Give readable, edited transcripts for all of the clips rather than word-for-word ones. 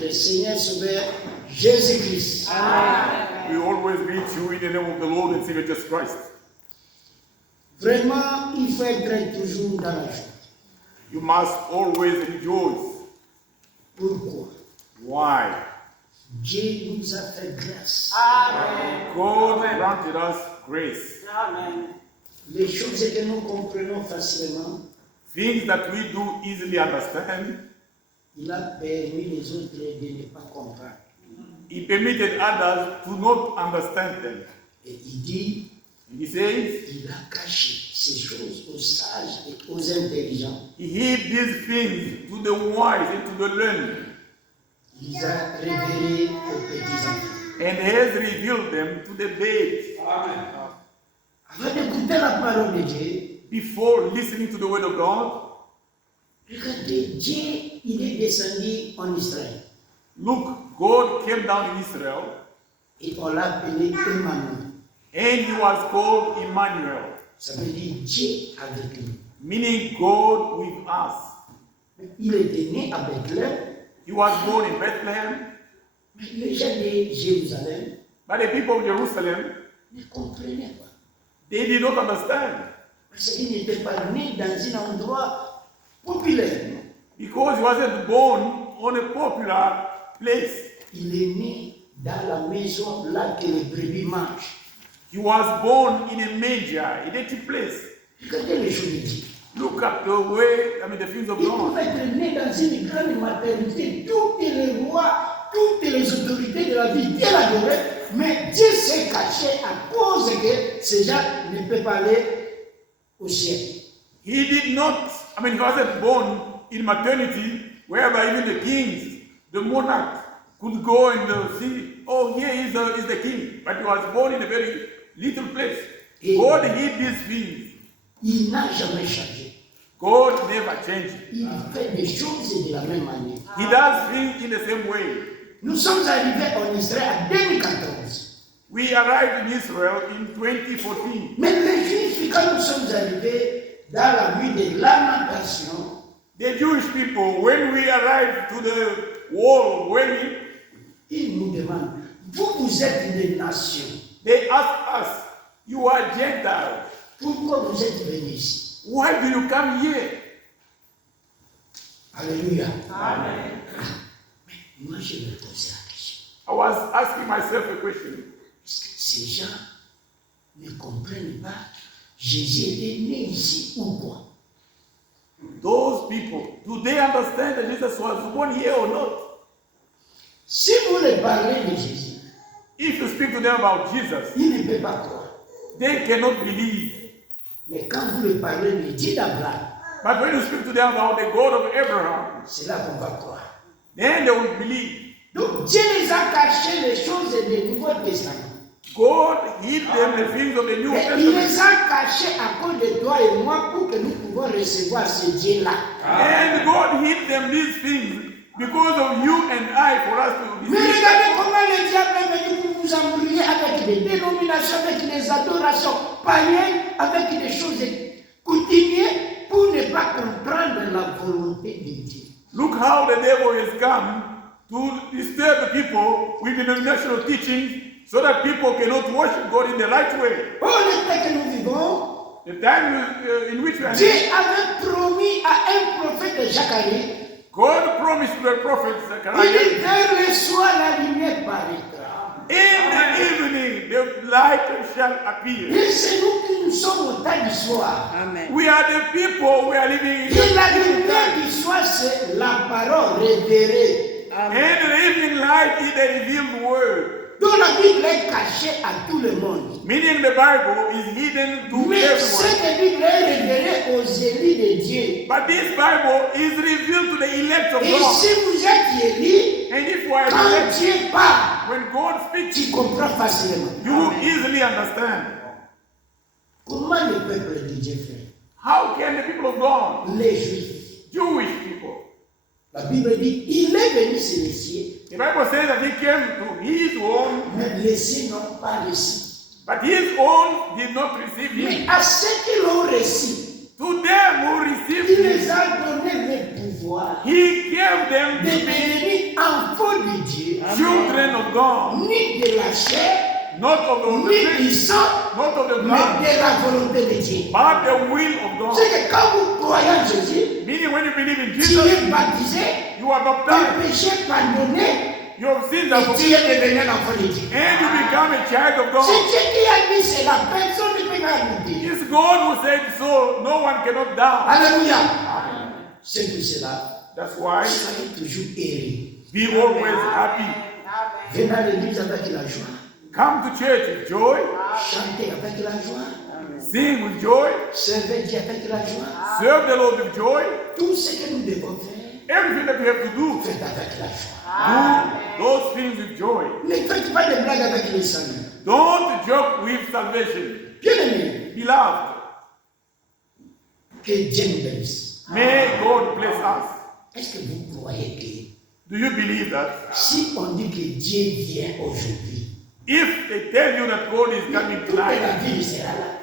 notre Seigneur Sauveur Jésus-Christ. We always greet you in the name of the Lord and Savior Jesus Christ. Vraiment, il faut être toujours dans la joie. You must always rejoice. Pourquoi? Why? Dieu nous a fait grâce. God granted us grace. Les choses que nous comprenons facilement, Things that we do easily understand, il a permis les autres de ne pas comprendre. He permitted others to not understand them. Et il dit, And He says, il a caché ces choses aux sages et aux intelligents. He hid these things to the wise and to the learned, Il les a révélés aux petits-enfants. and has revealed them to the babes. Avant d'écouter la parole de Dieu, Before listening to the word of God, regardez, Dieu, il est descendu en Israël. look, God came down in Israel, Et on l'a appelé Emmanuel. and He was called Emmanuel, Ça veut dire Dieu avec nous. meaning God with us. Il était né à Bethléem, He was born in Bethlehem, mais les gens de Jérusalem but the people of Jerusalem, ne comprenaient pas. they did not understand, Parce qu'il n'était pas né dans un endroit populaire. because He wasn't born on a popular place. Il est né dans la maison là que les brebis mangent. He was born in a manger, a dirty place. Regardez les choses de Dieu. Look at the way, the things of Il God. pouvait être né dans une grande maternité. Tous les rois, toutes les autorités de la vie, Dieu l'adorait, mais Dieu s'est caché à cause que ces gens ne peuvent pas aller au ciel. He did not, he wasn't born in maternity, whereby even the kings, the monarch, could go and see, oh, here is the king. But he was born in a very little place. God hid these things. Il n'a jamais changé. God never changed. Il fait des choses de la même manière. He does things in the same way. Nous sommes arrivés en Israël en 2014. We arrived in Israel in 2014. Mais les Juifs, quand nous sommes arrivés dans la nuit de lamentation, The Jewish people, when we arrived to the wall of wailing, ils nous demandent, vous êtes des nations. they asked us, you are Gentiles. Pourquoi vous êtes venus ici? Why do you come here? Alléluia. Amen. Moi, je me posais la question. I was asking myself a question. Est-ce que ces gens ne comprennent pas Jésus était né ici ou quoi? Those people, do they understand that Jesus was born here or not? Si vous leur parlez de Jésus, If you speak to them about Jesus, ils ne peuvent pas croire. they cannot believe. Mais quand vous leur parlez de Dieu d'Abraham, But when you speak to them about the God of Abraham, c'est là qu'on va croire. then they will believe. Donc Dieu les a caché les choses du Nouveau Testament. God hid them the things of the New Mais il Testament. les a cachés à cause de toi et moi pour que nous pouvons recevoir ce Dieu-là. And God hid them these things because of you and I for us to Mais receive. regardez comment le diable est venu pour vous embrouiller avec des dénominations, avec des adorations païennes, avec des choses coutumières pour ne pas comprendre la volonté de Dieu. Look how the devil has come to disturb the people with denominational teachings so that people cannot worship God in the right way. Oh, le temps que nous vivons, The time in which we are Dieu living, avait promis à un prophète de Zacharie, God promised to the prophet il Zechariah, dit vers le soir la lumière paraîtra. in the evening the light shall appear. Et c'est nous qui nous sommes au temps du soir. Amen. We are the people we are living in Et la the evening lumière time. du soir, c'est la parole révélée. And the evening light is the revealed word. Donc la Bible est cachée à tout le monde. Meaning the Bible is hidden to Mais everyone. cette Bible est révélée aux élus de Dieu. But this Bible is revealed to the elect of Et God. si vous êtes élu, And if we are quand elect, Dieu parle, when God speaks, tu comprends facilement. you will easily understand. Comment le peuple de Dieu fait? How can the people of God, Les Juifs. Jewish people, La Bible dit, il est venu se laisser, the Bible says that he came to his own, mais laissés n'ont pas reçu. but his own did not receive Mais him. à ceux qui l'ont reçu, To them who received il him, les a donné le pouvoir he gave them de to be devenir ni enfants de Dieu, children of God, ni de la chair, not of the ni du flesh, sang, not of the mais blood, de la volonté de Dieu. but the will of God. C'est que quand vous croyez en Jésus, Meaning when you believe in tu Jesus, es baptisé, you are ton baptized, péché pardonné, your sins et are tu forgiven, es devenu un enfant de Dieu. and you become a child of C'est God. Dieu qui a dit cela, personne ne peut l'ajouter. It's God who said so, no one cannot doubt. Alléluia. C'est pour cela, That's why soyez toujours heureux. be always happy. Venez à l'église avec la joie. Come to church with joy, Chantez avec la joie. sing with joy, Servez Dieu avec la joie. serve the Lord with joy. Tout ce que nous devons faire, Everything that you have to do, faites avec la joie. do those things with joy. Ne faites pas de blagues avec les saluts. Don't joke with salvation. Bien aimé, Beloved, que Dieu nous bénisse. may God bless us. Est-ce que vous croyez que Do you believe that? si on dit que Dieu vient aujourd'hui, If they tell you that God is coming toute la tonight, ville sera là.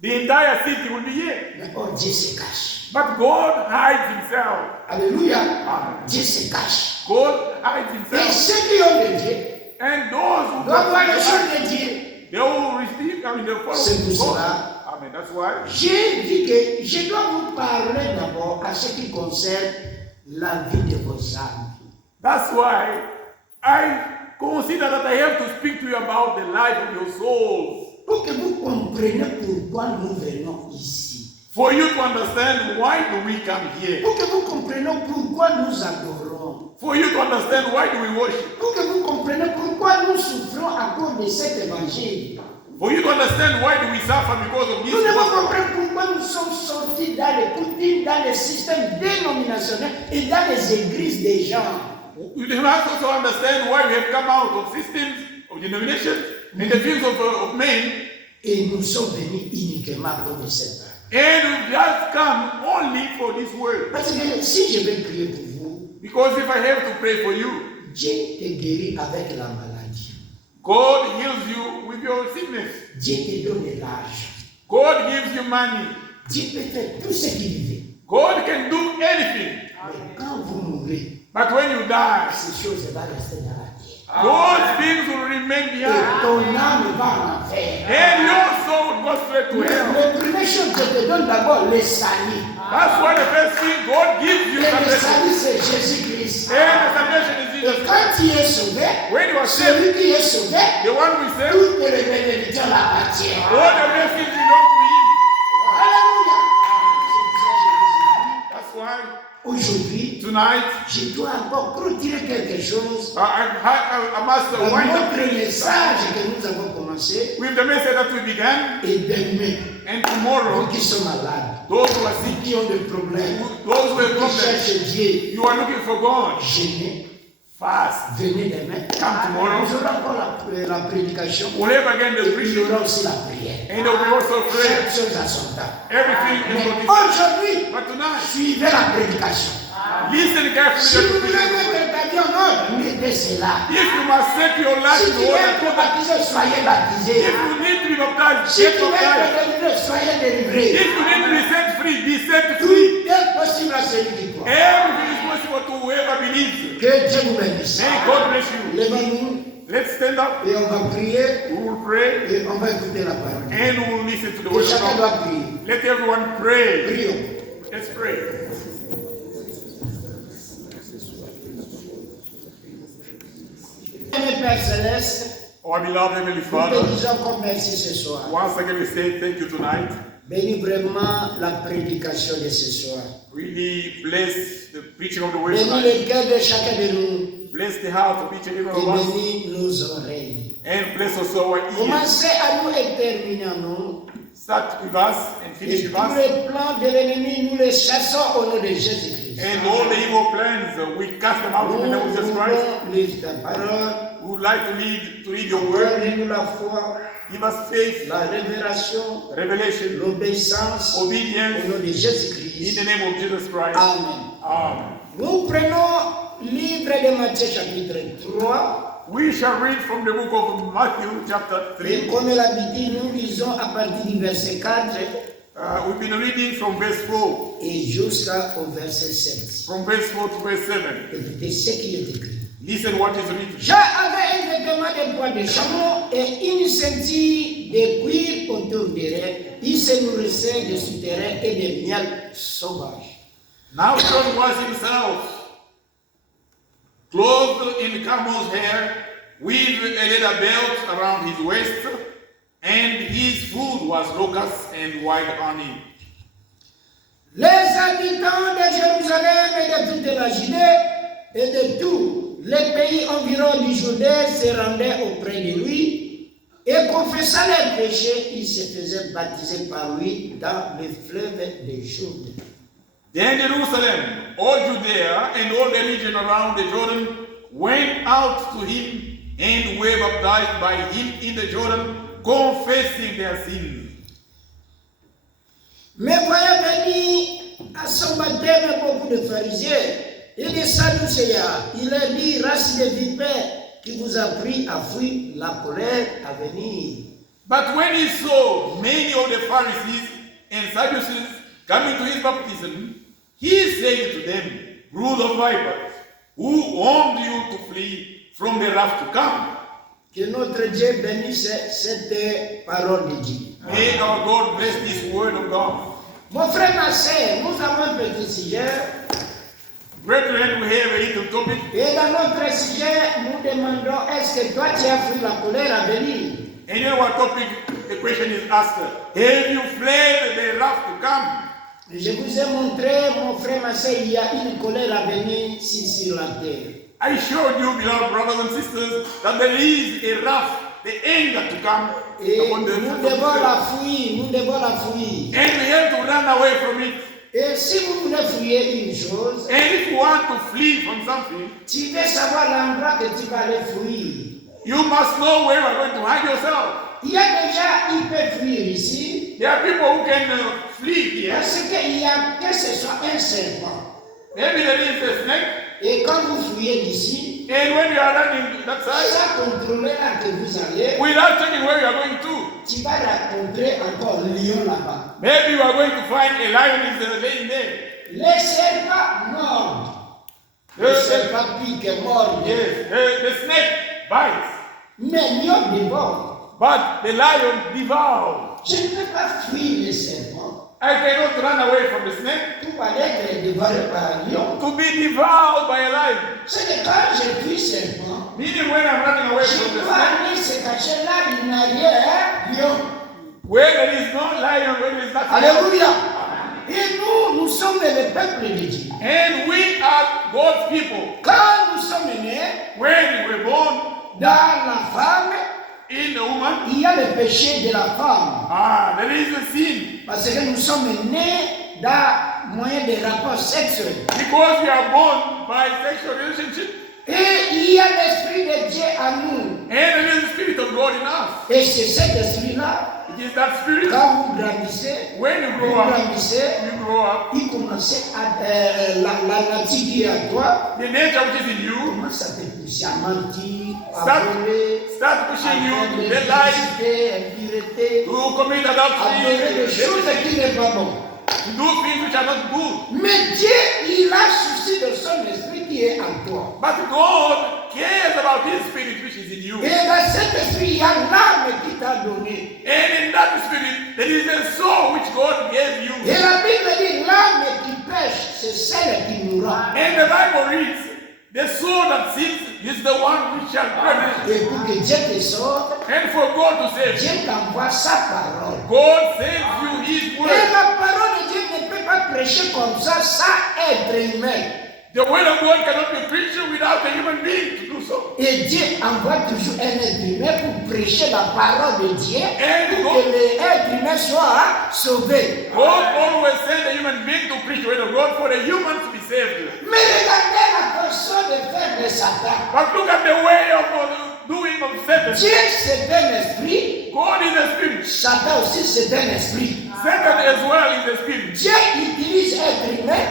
the entire city will be here. Mais oh, Dieu se cache. But God hides himself. Alléluia. Amen. Dieu se cache. God hides Et himself. ceux qui ont de Dieu And those who doivent voir les God, choses de Dieu. they will receive, I mean, they follow C'est pour God. cela. Amen. That's why J'ai dit que je dois vous parler d'abord à ce qui concerne la vie de vos âmes. That's why I consider that I have to speak to you about the life of your souls. Pour que vous compreniez pourquoi nous venons ici. For you to understand why do we come here. Pour que vous compreniez pourquoi nous adorons. For you to understand why do we worship. Pour que vous compreniez pourquoi nous souffrons à cause de cet évangile. For you to understand why do we suffer because of this Nous devons gospel. comprendre pourquoi nous sommes sortis dans les coutumes, dans les systèmes dénominationnels et dans les églises des gens. You must also understand why we have come out of systems, of denominations, and the views of men, Et nous sommes venus uniquement pour cette œuvre. and we've just come only for this word. Parce que si je vais prier pour vous, Because if I have to pray for you, Dieu te guérit avec la maladie. God heals you with your sickness. Dieu te donne l'argent. God gives you money. Dieu peut faire tout ce qu'il veut. God can do anything. Mais quand vous mourrez, But when you die, ces choses vont rester dans la terre. those things will remain Et behind. ton âme va en enfer. And your soul will go straight to hell. La première chose, je te donne d'abord le salut. That's why the first thing God gives you Et le salvation. salut, c'est Jésus-Christ. And the salvation is Et Jesus. quand tu es sauvé, When you are saved, celui qui est sauvé, the one who is saved, toutes les bénédictions l'appartiennent. all the blessings belong to him. Alléluia. That's why Aujourd'hui, tonight je dois encore clôturer quelque chose. I must Dans wind up notre message que nous avons commencé, with the message that we began. et demain, And vous tomorrow, qui sont malades, those who are vous sick, qui ont des problèmes, those who have qui problems, cherchent Dieu, you are looking for God. jeûnez, Fast. venez demain. Come tomorrow. Nous aurons encore la prédication. We'll have again the Et puis il y preaching, aura aussi la prière. and there will be also prayer. Chaque chose à son temps. Everything is Mais for this. aujourd'hui, But tonight, suivez la prédication. listen Si carefully to vous the voulez preaching. mettre ta vie en ordre, mettez cela. If you must set your life Si in tu veux order, être baptisé, soyez baptisé. if you need to be baptized, Si get tu veux être baptized. délivré, soyez délivré. If you need to be set free, be set free. Tout est possible à celui qui croit. Everything is possible to whoever believes. Que Dieu vous bénisse. May God bless you. Levons-nous Let's stand up. et on va prier We will pray et on va écouter la parole. and we will listen to the Et word of chacun God. doit prier. Let everyone pray. Prions. Let's pray. Père Céleste, Our beloved Heavenly nous te Father, disons encore merci ce soir. once again we say thank you tonight. Bénis vraiment la prédication de ce soir. Really bless the preaching of the word Bénis tonight. le cœur de chacun de nous Bless the heart of each and every et one of us. bénis nos oreilles. And bless also our ears. Commencez à nous et terminez en nous. Start with us and finish Et with tous us. les plans de l'ennemi, nous les chassons au nom de Jésus-Christ. And all the evil plans, we cast them out in the name of Nous Jesus Christ. voulons lire ta parole, We would like to read your word. donne-nous la foi, Give us faith, la révélation, revelation, l'obéissance au obedience nom de in Jésus-Christ. the name of Jesus Christ. Amen. Amen. Nous prenons livre de Matthieu chapitre 3. We shall read from the book of Matthew chapter Et 3. comme l'habitude, nous lisons à partir du verset 4 We've been reading from verse 4. et jusqu'au verset 7. From verse 4 to verse 7. Écoutez ce qui est écrit. Listen what is written. Jean avait un vêtement de poils de chameau et une ceinture de cuir autour des reins. Il se nourrissait de souterrains et de miel sauvage. Now John was himself clothed in camel's hair, with a leather belt around his waist, and his food was locusts and wild honey. Les habitants de Jérusalem et de toute la Judée et de tous les pays environs du Jourdain se rendaient auprès de lui et confessant leurs péchés, ils se faisaient baptiser par lui dans le fleuve de Jourdain. Then Jerusalem, all Judea, and all the region around the Jordan went out to him and were baptized by him in the Jordan, confessing their sins. Mais voyant venir à son baptême beaucoup de pharisiens et des sadducéens, il leur dit, race de vipères, qui vous a pris à fuir la colère à venir. But when he saw many of the Pharisees and Sadducees coming to his baptism, he said to them, brood of vipers, who warned you to flee from the wrath to come? Que notre Dieu bénisse cette parole de Dieu. May our God bless this word of God. Mon frère, ma soeur, nous avons un petit sujet. Brethren, we have a little topic. Et dans notre sujet, nous demandons, est-ce que toi tu as fui la colère à venir? And in our topic, the question is asked, have you fled the wrath to come? Je vous ai montré, mon frère, ma soeur, il y a une colère à venir sur la terre. I showed you, beloved brothers and sisters, that there is a wrath, the anger to come Et upon the nous devons la fuir, nous devons la fuir. and we have to run away from it. Et si vous voulez fuir une chose, And if you want to flee from something, tu veux savoir l'endroit que tu vas aller fuir. you must know where you are going to hide yourself. Il y a déjà, il peut fuir ici, There are people who can flee here. parce qu'il y a que ce soit un serpent. Maybe there is a snake, Et quand vous fuyez d'ici, and when you are running that side, sans contrôler là que vous allez, without checking where you are going to, tu vas rencontrer encore un lion là-bas. maybe you are going to find a lion is laying there. Les serpents mordent. Les serpents piquent, mordent. Yes, the snake bites, Mais lion dévore. but the lion devours. Je ne peux pas fuir les serpents. I cannot run away from the snake Pour aller être dévoré par un lion. to be devoured by a lion. C'est que quand je fuis serpent, Meaning when I'm running away je from the dois snake, aller se cacher là, il n'y a rien, lion. where there is no lion, where there is nothing. Alléluia. Et nous sommes le peuple de Dieu. And we are God's people. Quand nous sommes nés When we were born dans la femme, in a woman, il y a le péché de la femme. there is a sin. Parce que nous sommes nés dans moyen de rapports sexuels. Because we are born by sexual relationship. Et il y a l'Esprit de Dieu en nous. And there is the Spirit of God in us. Et c'est cet esprit-là, It is that Spirit. quand vous grandissez, When you vous grow up, grandissez, you grow up. il commence à la nature qui est à toi, The nature which is in you commence à te pousser à mentir, à Start- voler, start à pushing you faire to de the life, l'impureté, impureté, to commit à donner des adultery, choses qui n'est pas bon. to do things which are not good. Mais Dieu, il a souci de son esprit qui est en toi. But God cares about His Spirit which is in you. Et dans cet esprit, il y a l'âme qui t'a donné. And in that Spirit, there is a soul which God gave you. Et la Bible dit, l'âme qui pêche, c'est celle qui mourra. And the Bible reads, the soul that sins is the one which shall perish. Et pour que Dieu te sorte, And for God to save you, Dieu t'envoie sa parole. God sends you His Et word. la parole de Dieu ne peut pas prêcher comme ça sans être humain. The word of God cannot be preached without a human being to do so. Et Dieu envoie toujours un être humain pour prêcher la parole de Dieu, And pour God, que l'être humain soit sauvé. God always sends a human being to preach the word of God for the human to be saved. Mais regardez la façon de faire de Satan. But look at the way of doing of Satan. Dieu, c'est un esprit. God is a spirit. Satan aussi, c'est un esprit. Satan as well is a spirit. Dieu utilise être humain.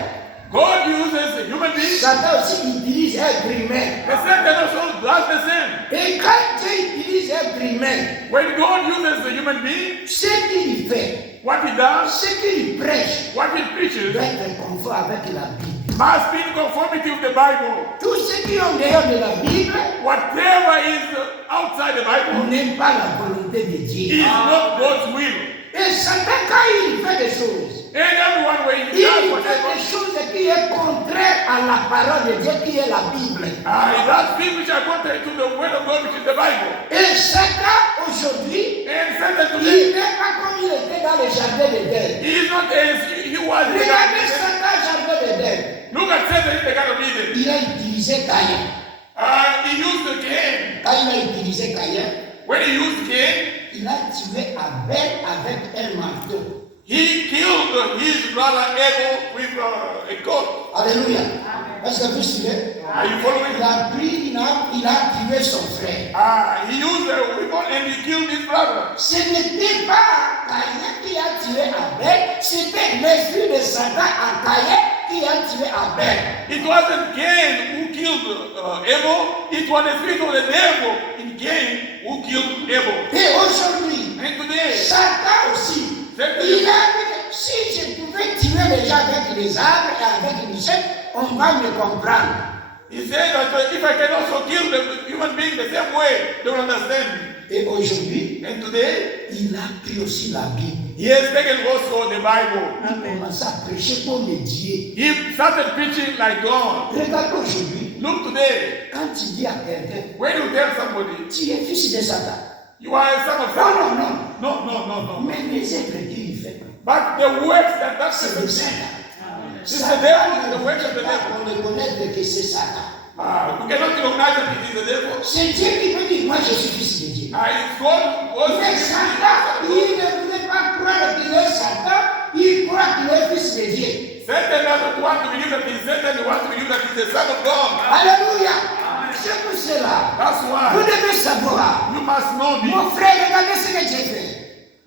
God uses a human being. Satan aussi utilise être humain. The Satan also does the same. Et quand Dieu utilise être humain, When God uses the human being, ce qu'il fait, what he does, ce qu'il prêche what he preaches, doit être conforme avec la Bible. must be in conformity with the Bible. Tous ceux qui ont dehors de la Bible Whatever is outside the Bible n'aiment pas la volonté de Dieu. is not God's will. Et Satan, quand il fait des choses, And everyone, when he il does fait whatever, des choses qui est contraire à la parole de Dieu, qui est la Bible. he does things which are contrary to the word of God, which is the Bible. Et Satan, aujourd'hui, And Satan il today, n'est pas comme il était dans le jardin d'Éden. he is not as he was in the Regardez garden. Satan, jardin d'Éden. Look at Satan in the Garden of Eden. Il a utilisé Caïn. He used the Cain. Quand il a utilisé Caïn, When he used Cain, il a tué Abel avec un marteau. he killed his brother Abel with a goat. Alléluia. Est-ce que vous suivez? Are you following? Il a pris, il a tué son frère. He used a weapon and he killed his brother. Ce n'était pas Caïn qui a tué Abel, c'était l'esprit de Satan en Caïn qui a tué Abel. It wasn't Cain who killed Abel, it was the spirit of the devil in Cain who killed Abel. Et aujourd'hui, And today, Satan aussi, il a dit que si je pouvais tuer les gens avec les arbres et avec les chefs, on va me comprendre. he said that if I can also kill the human being the same way, they will understand me. Et aujourd'hui, And today, il a pris aussi la Bible. he has taken also the Bible. Il commence à prêcher comme Dieu. He started preaching like God. Regarde aujourd'hui, Look today, quand tu dis à quelqu'un, when you tell somebody, tu es fils de Satan. you are a son of Non, Satan. non, non. No. Mais les êtres qu'il fait, But the works that c'est person de did, Satan. it's the devil, the works of the devil. On reconnaît que c'est Satan. We cannot recognize that it is the devil. C'est Dieu qui veut dire, moi je suis fils de Dieu. It's God. Mais Satan, il ne voulait pas croire qu'il est Satan, il croit qu'il est fils de Dieu. Satan doesn't want to believe that he's Satan, he wants to believe that he's the son of God. Alléluia. C'est pour cela. That's Vous why devez savoir. you must know Mon this. frère, regardez ce que j'ai fait.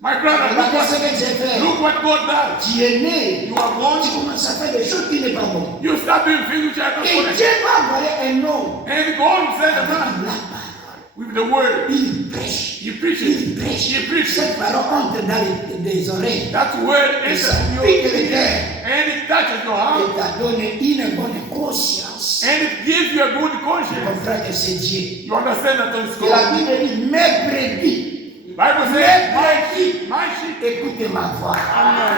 My brother, Regardez ce que j'ai fait. look what God does. Tu es né. You are born, Tu commences à faire des choses qui n'est pas bon. you start doing things which are not Et correct. Dieu va envoyer un homme And God said avec that la parole. with the word. Il prêche. He preaches. Il prêche. He preaches. Cette parole entre dans les oreilles. That word Et enters ça in your pique le ear cœur. and it touches your heart Et t'a donné une bonne conscience. and it gives you a good Tu conscience. comprends que c'est Dieu. You understand that it's Et la God. Bible dit, mes brebis, Bible says, my sheep, écoutez ma voix.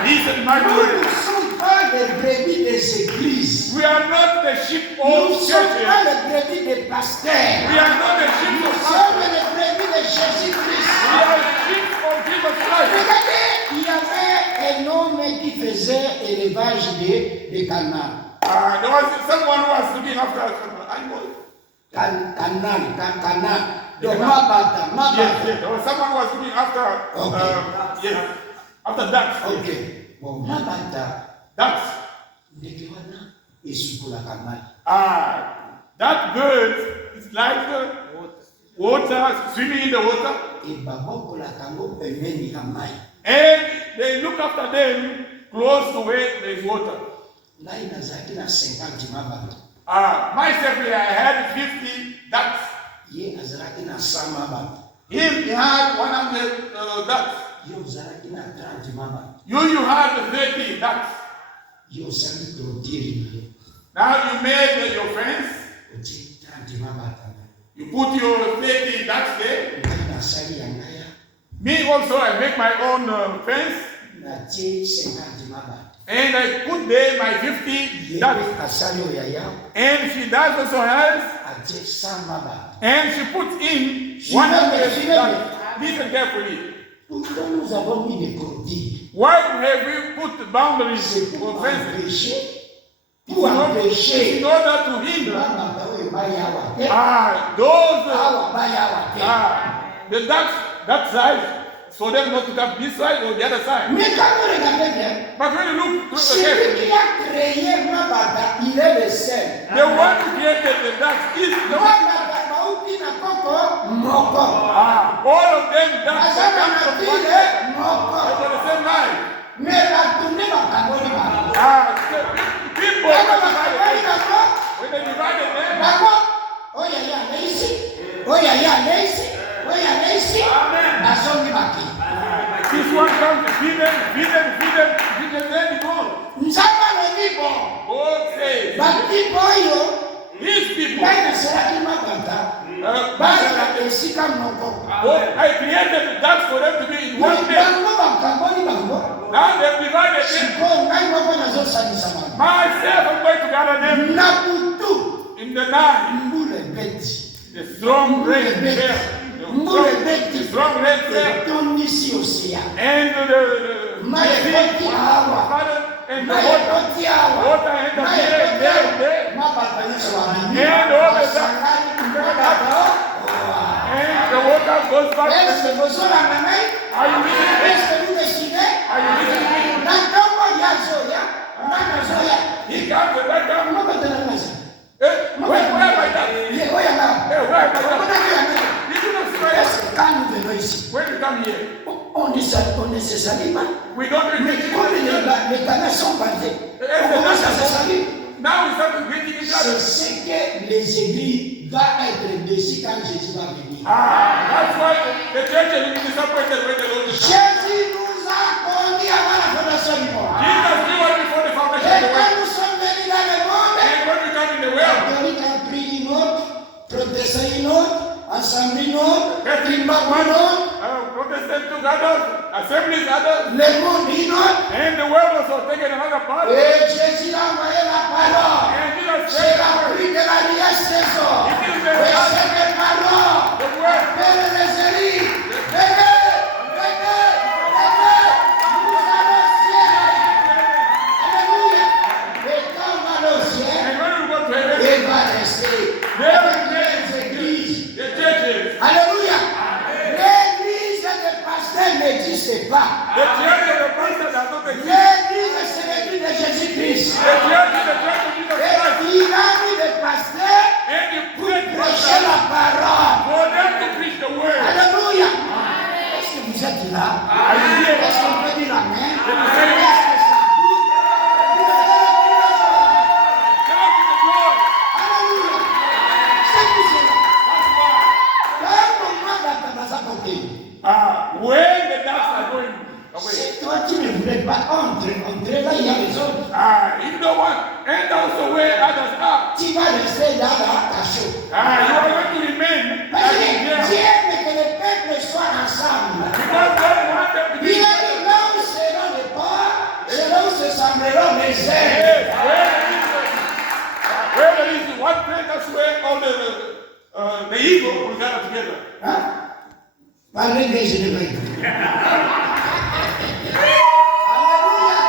listen my Nous word. ne sommes pas les brebis des églises. We are not the sheep Nous ne of sommes churches. pas les brebis des pasteurs. We are not the sheep Nous of sommes pastors. les brebis de Jésus-Christ. We are sheep of Jesus Christ. Regardez, il y avait un homme qui faisait élevage de canards. There was someone who was looking after animals. Canard. Donc, Mabata. Yes. There was someone who was looking after, after ducks. Ok. Bon, Mabata. Ducks. Ndege wana esukulaka maji. That bird is like water, swimming in the water, Ebabokolaka yango pembeni ya mai. and they look after them close to where there is water. Ngai nazalaki na 50 mabata. Myself, I had 50 ducks. Ye azalaki na 100 mabata. Him, he had 100 ducks. Ye ozalaki na 30 mabata. You had 30 ducks. Ye osali clôture. Now you made your fence. Oti 30 mabata. You put your 30 ducks there. Ngai nasali ya ngai. Me also, I make my own fence. Natie 50 mabata. And I put there my 50 ducks. Ye asali oyaya. And she does also has. Atie 100 mabata. And she puts in 100 ducks. Listen carefully. Pourquoi nous avons mis des produits? Why have we put the boundaries C'est pour for fences? empêcher. Pour empêcher. In order to hinder Mabata oyo bayawa te. those Awa bayawa te. the ducks that side, for them not to come this side or the other side. Mais quand vous regardez bien, But when you look through the celui carefully, qui a créé Mabata, il est le seul. the one who created the ducks is the one. Mabata bauti na koko moko. All of them ducks that Azana come na from one tile side. They moko. were the same line. Mais batunde bakaboli bango. The people Bako that bakaboli divided, bango. when they divided them, Bako. Oya ya leisi. Oya ya leisi. Oya leisi. Amen. Basongi baki. This one come to feed them, then he goes. Nzamba lelibo. God says, Batibo yo. these people, Bana seraki mabata. Bana esika moko. I created that for them to be in one place. Bango bakamboni bango. Now they've divided them. Siko ngai moko nazo salisa mama. Myself, I'm going to gather them Nabutu. in the night. Mbule beti. The strong red bear. Mbule beti. The strong red bear. Tonisi osia. And the Mayekoti awa. and the water. Mayekoti awa. Water and the there. Mabata yesu wa mimi. And all the time. Mabata. And the water goes back. Est-ce que vous avez la main? Are you listening to me? Est-ce que vous décidez? Are you listening to me? Nantongo ya zoya. Nana zoya. He comes to that down. Mabata na nasa. Where am I that? Ye oya na. Hey, where am I Mabata that? ya na. Did you not see my Est-ce que quand nous venons ici, when you come here? on ne se salue pas? We don't Mais repeat quand it. les canards sont bandés, on commence à se saluer. Now we start greeting each C'est other. ce que les églises vont être déçues quand Jésus va venir. That's why the church will be disappointed when the Lord is coming. Jésus nous a conduits avant la fondation du monde. Jesus knew us before the foundation Et of the quand world. nous sommes venus dans le monde, And when we come in the world, catholique a pris une autre, protestant une autre, assemblée une autre, climat une autre, Protestant took others, assemblies others, le monde une autre. and the world also taken another part. Et Jésus a envoyé la parole. And Jesus C'est said, la pluie de la liesse des eaux. It is the Et c'est le parole. the word. Venez les élus. Venez, venez, venez. Nous allons au ciel. Alléluia. Et quand on va au ciel, And when we go to heaven, il va rester avec les églises. the churches, Alléluia. L'église des pasteurs n'existe pas. the church of the pastor does not exist. L'église, c'est l'église de Jésus-Christ. The church is the church of Jesus Et Christ. il a mis des pasteurs And you pray prêcher la parole. for them to preach the word. Alléluia. Est-ce que vous êtes là? Are you here? Est-ce qu'on peut dire amen? Let me Est-ce say que it. ça bouge? Shout to the Lord. Alléluia. C'est qui c'est là? That's why. Quand on va dans ta maison côté, When the dogs are going away, si toi tu ne voulais pas entrer là, il y a les autres. you don't want, and also where others are. Tu vas rester là dans ta chambre. You are going to remain Parce que as Dieu here. veut que les peuples soient ensemble. Because God wants them to be. Il a dit là où seront les pauvres, c'est là où se sembleront les ailes. Yes, where there is one place, that's where all the evil will gather together. Hein? Parlez des Génévrais. Alléluia.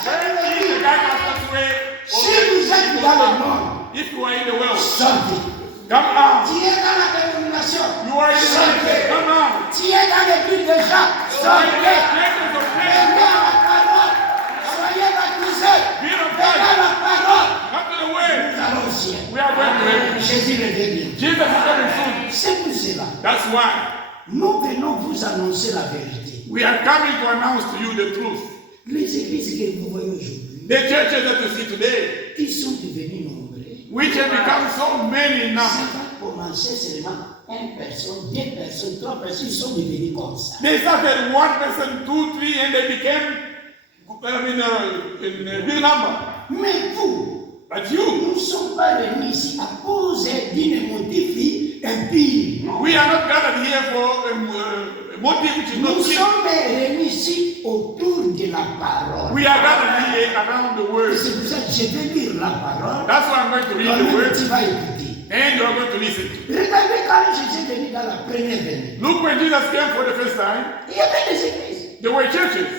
Jesus guide us that way. Si vous êtes dans le monde, If you are in the world, sortez. come out. Tu es dans la dénomination, You are in the world, sortez. come out. Tu es dans l'église de Jean, You are in the sortez. places of prayer. Venez à la parole. Soyez baptisés. Venez à la parole. Come to the way. Nous allons au ciel. We are going to heaven. Jésus le dit. Jesus is coming soon. C'est pour cela. That's why Nous venons vous annoncer la vérité. we are coming to announce to you the truth. Les églises que vous voyez aujourd'hui, The churches that you see today, ils sont devenus nombreux. which have become so many in Ça number. va commencer seulement une personne, deux personnes, trois personnes, ils sont devenus comme ça. They started one person, two, three, and they became, in a big number. Mais vous, But you, nous ne sommes pas venus ici à cause d'une motif impie. we are not gathered here for a motive which is not Nous clean. sommes réunis ici autour de la parole. We are gathered here around the Et word. c'est pour ça que je vais lire la parole. That's why I'm going to read the Toi-même, word, tu vas écouter. and you are going to listen. Regardez quand Jésus est venu dans la première venue. Look, when Jesus came for the first time, Il y avait des églises. there were churches.